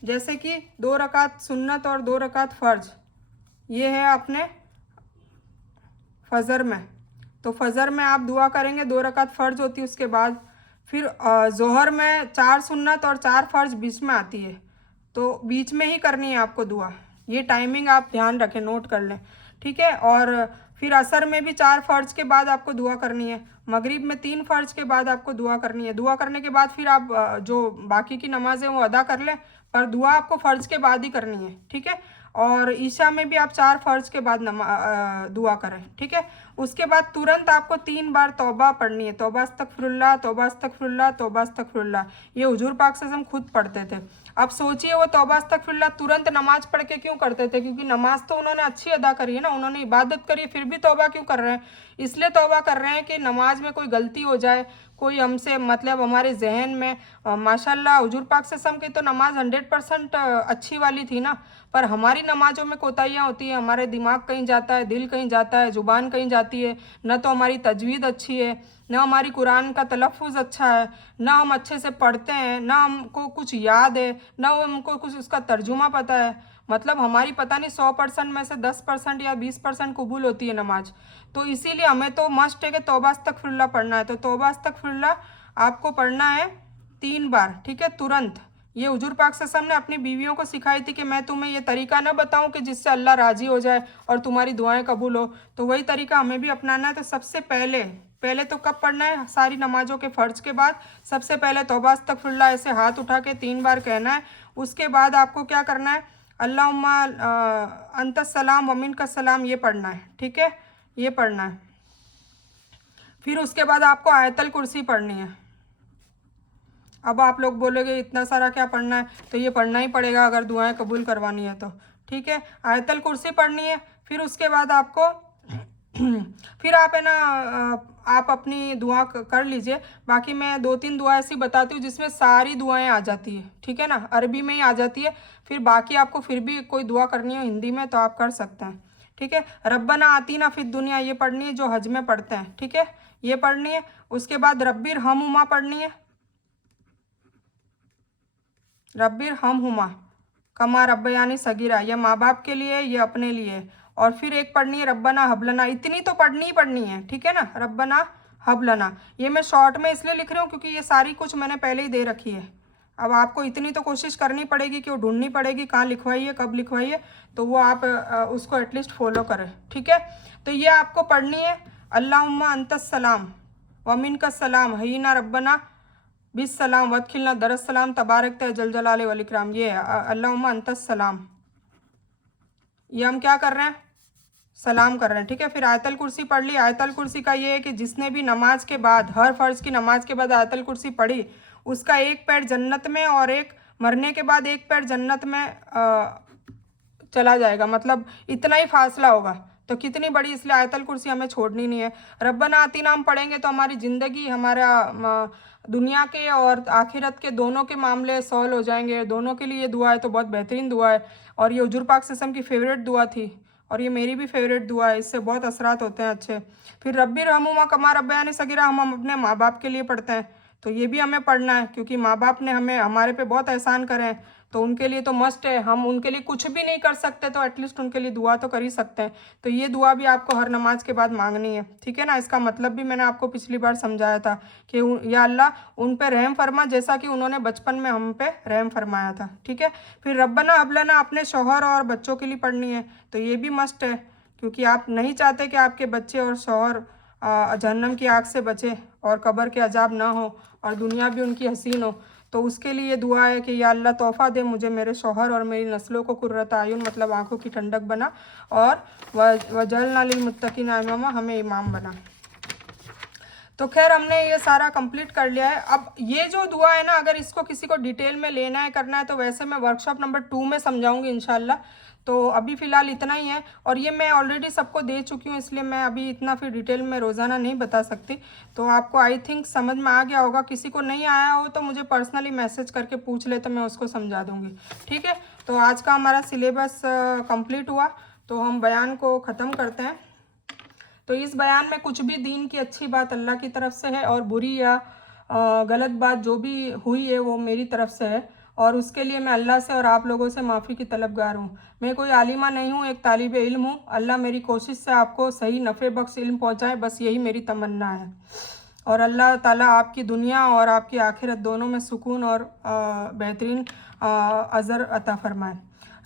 जैसे कि 2 रकात सुन्नत और 2 रकात फ़र्ज़, ये है अपने फ़जर में। तो फ़जर में आप दुआ करेंगे, 2 रकात फ़र्ज़ होती है। उसके बाद फिर ज़ोहर में 4 सुन्नत और 4 फ़र्ज़ बीच में आती है, तो बीच में ही करनी है आपको दुआ। ये टाइमिंग आप ध्यान रखें, नोट कर लें। ठीक है, और फिर असर में भी 4 फ़र्ज़ के बाद आपको दुआ करनी है। मगरिब में 3 फ़र्ज़ के बाद आपको दुआ करनी है। दुआ करने के बाद फिर आप जो बाकी की नमाज़ें वो अदा कर लें, पर दुआ आपको फ़र्ज़ के बाद ही करनी है। ठीक है, और ईशा में भी आप 4 फ़र्ज़ के बाद दुआ करें। ठीक है, उसके बाद तुरंत आपको 3 बार तौबा पढ़नी है। तौबा अस्तगफिरुल्लाह, तौबा अस्तगफिरुल्लाह, तौबा अस्तगफिरुल्लाह। ये हुजूर पाक सल्लल्लाहु अलैहि वसल्लम खुद पढ़ते थे। अब सोचिए वो तौबा अस्तगफिरुल्लाह तुरंत नमाज पढ़ के क्यों करते थे? क्योंकि नमाज तो उन्होंने अच्छी अदा करी है ना, उन्होंने इबादत करी है, फिर भी तौबा क्यों कर रहे हैं? इसलिए तौबा कर रहे हैं कि नमाज में कोई गलती हो जाए, कोई हमसे मतलब हमारे जहन में माशाल्लाह हुजूर पाक सल्लल्लाहु अलैहि वसल्लम की तो नमाज 100% अच्छी वाली थी ना, पर हमारी नमाजों में कोताहियाँ होती हैं। हमारे दिमाग कहीं जाता है, दिल कहीं जाता है, ज़ुबान कहीं जाती है। न तो हमारी तजवीद अच्छी है, न हमारी कुरान का तलफ़ुज़ अच्छा है, ना हम अच्छे से पढ़ते हैं, ना हमको कुछ याद है, ना हमको कुछ उसका तर्जुमा पता है। मतलब हमारी पता नहीं 100% में से 10% या 20% कबूल होती है नमाज। तो इसीलिए हमें तो मस्ट है कि तौबा अस्तगफिरुल्लाह पढ़ना है। तो तौबा अस्तगफिरुल्लाह आपको पढ़ना है 3 बार। ठीक है, तुरंत। ये हुजूर पाक सल्लल्लाहु अलैहि वसल्लम ने अपनी बीवियों को सिखाई थी कि मैं तुम्हें ये तरीका ना बताऊं कि जिससे अल्लाह राज़ी हो जाए और तुम्हारी दुआएं कबूल हो। तो वही तरीका हमें भी अपनाना है। तो सबसे पहले पहले तो कब पढ़ना है? सारी नमाजों के फ़र्ज़ के बाद सबसे पहले तौबा अस्तगफिरुल्लाह ऐसे हाथ उठा के 3 बार कहना है। उसके बाद आपको क्या करना है? अल्लाहुम्मा अंतस सलाम व मिनकस सलाम, ये पढ़ना है। ठीक है, ये पढ़ना है। फिर उसके बाद आपको आयतल कुर्सी पढ़नी है। अब आप लोग बोलोगे इतना सारा क्या पढ़ना है? तो ये पढ़ना ही पड़ेगा अगर दुआएं कबूल करवानी है तो। ठीक है, आयतल कुर्सी पढ़नी है। फिर उसके बाद आपको फिर आप है ना आप अपनी दुआ कर लीजिए। बाकी मैं 2-3 दुआ ऐसी बताती हूँ जिसमें सारी दुआएं आ जाती है। ठीक है ना, अरबी में ही आ जाती है। फिर बाकी आपको फिर भी कोई दुआ करनी हो हिंदी में तो आप कर सकते हैं। ठीक है, रब्बना आतीना फिद दुनिया, ये पढ़नी है जो हज में पढ़ते हैं। ठीक है, ये पढ़नी है। उसके बाद रब्बिर हमहुमा पढ़नी है। रब्बिर हमहुमा कमा रब्बयानी सगीरा, ये माँ बाप के लिए, ये अपने लिए। और फिर एक पढ़नी है रब्बना हबलना। इतनी तो पढ़नी ही पढ़नी है। ठीक है ना, रब्बना हबलना। ये मैं शॉर्ट में इसलिए लिख रही हूँ क्योंकि ये सारी कुछ मैंने पहले ही दे रखी है। अब आपको इतनी तो कोशिश करनी पड़ेगी कि वो ढूंढनी पड़ेगी कहाँ लिखवाई है, कब लिखवाई है, तो वो आप उसको एटलीस्ट फॉलो करें। ठीक है, तो ये आपको पढ़नी है। अल्लाहुम्मा अंतस सलाम व मिनकस सलाम हय्यिना रब्बना बिस्सलाम वदखिलना दरस्सलाम तबारक जल जलाले वल इकराम। ये अल्लाहुम्मा अंतस सलाम, ये हम क्या कर रहे हैं? सलाम कर रहे हैं। ठीक है, फिर आयतल कुर्सी पढ़ ली। आयतल कुर्सी का ये है कि जिसने भी नमाज के बाद, हर फ़र्ज़ की नमाज के बाद आयतल कुर्सी पढ़ी, उसका एक पैर जन्नत में और एक मरने के बाद एक पैर जन्नत में चला जाएगा। मतलब इतना ही फासला होगा। तो कितनी बड़ी, इसलिए आयतल कुर्सी हमें छोड़नी नहीं है। रब्बना आतीना हम पढ़ेंगे तो हमारी ज़िंदगी, हमारा दुनिया के और आखिरत के दोनों के मामले सॉल्व हो जाएंगे। दोनों के लिए दुआ है, तो बहुत बेहतरीन दुआ है। और ये हुजूर पाक सल्लल्लाहु अलैहि वसल्लम की फ़ेवरेट दुआ थी। और ये मेरी भी फेवरेट दुआ है, इससे बहुत असरात होते हैं अच्छे। फिर रब्बी रहमुमा कमा रब्बयानी सगीरा, हम अपने माँ बाप के लिए पढ़ते हैं, तो ये भी हमें पढ़ना है क्योंकि माँ बाप ने हमें हमारे पे बहुत एहसान करे हैं, तो उनके लिए तो मस्ट है। हम उनके लिए कुछ भी नहीं कर सकते तो एटलीस्ट उनके लिए दुआ तो कर ही सकते हैं। तो ये दुआ भी आपको हर नमाज के बाद मांगनी है, ठीक है ना। इसका मतलब भी मैंने आपको पिछली बार समझाया था कि या अल्लाह उन पे रहम फरमा जैसा कि उन्होंने बचपन में हम पे रहम फरमाया था, ठीक है। फिर रब्बना हबलना अपने शौहर और बच्चों के लिए पढ़नी है, तो ये भी मस्ट है क्योंकि आप नहीं चाहते कि आपके बच्चे और शौहर जहन्नम की आग से बचे और कब्र के अजाब ना हो और दुनिया भी उनकी हसीन हो। तो उसके लिए दुआ है कि या अल्लाह तोहफ़ा दे मुझे, मेरे शौहर और मेरी नस्लों को कुर्रत आयुन मतलब आंखों की ठंडक बना, और वजअलना लिलमुत्तकीना इमामा, हमें इमाम बना। तो खैर हमने ये सारा कंप्लीट कर लिया है। अब ये जो दुआ है ना, अगर इसको किसी को डिटेल में लेना है करना है तो वैसे मैं वर्कशॉप नंबर 2 में समझाऊंगी इंशाल्लाह। तो अभी फ़िलहाल इतना ही है, और ये मैं ऑलरेडी सबको दे चुकी हूँ, इसलिए मैं अभी इतना फिर डिटेल में रोज़ाना नहीं बता सकती। तो आपको आई थिंक समझ में आ गया होगा। किसी को नहीं आया हो तो मुझे पर्सनली मैसेज करके पूछ ले, तो मैं उसको समझा दूँगी, ठीक है। तो आज का हमारा सिलेबस कंप्लीट हुआ, तो हम बयान को ख़त्म करते हैं। तो इस बयान में कुछ भी दीन की अच्छी बात अल्लाह की तरफ से है, और बुरी या गलत बात जो भी हुई है वो मेरी तरफ से है, और उसके लिए मैं अल्लाह से और आप लोगों से माफ़ी की तलबगार हूँ। मैं कोई आलिमा नहीं हूँ, एक तालिब इल्म हूँ। अल्लाह मेरी कोशिश से आपको सही नफ़े बख्श इल्म पहुँचाए, बस यही मेरी तमन्ना है। और अल्लाह ताला आपकी दुनिया और आपकी आखिरत दोनों में सुकून और बेहतरीन अज़र अता फ़रमाए।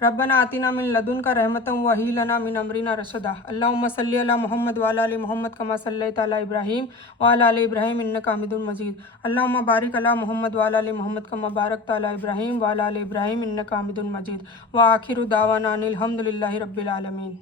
रब्बना आतिना मिन लदुनका रहमतन व हय्यि लना मिन अमरिना रशदा। अल्लाहुम्मा सल्लि अला मुहम्मद व अला आलि मुहम्मद कमा सल्लैता अला इब्राहीम व अला आलि इब्राहीम इन्नका हमीदुम मजीद। अल्लाहुम्मा बारिक अला मुहम्मद व अला आलि मुहम्मद कमा बारकता अला इब्राहीम व अला आलि इब्राहीम इन्नका हमीदुम मजीद। व आखिरु दावाना अनिल हम्दुलिल्लाहि रब्बिल आलमीन।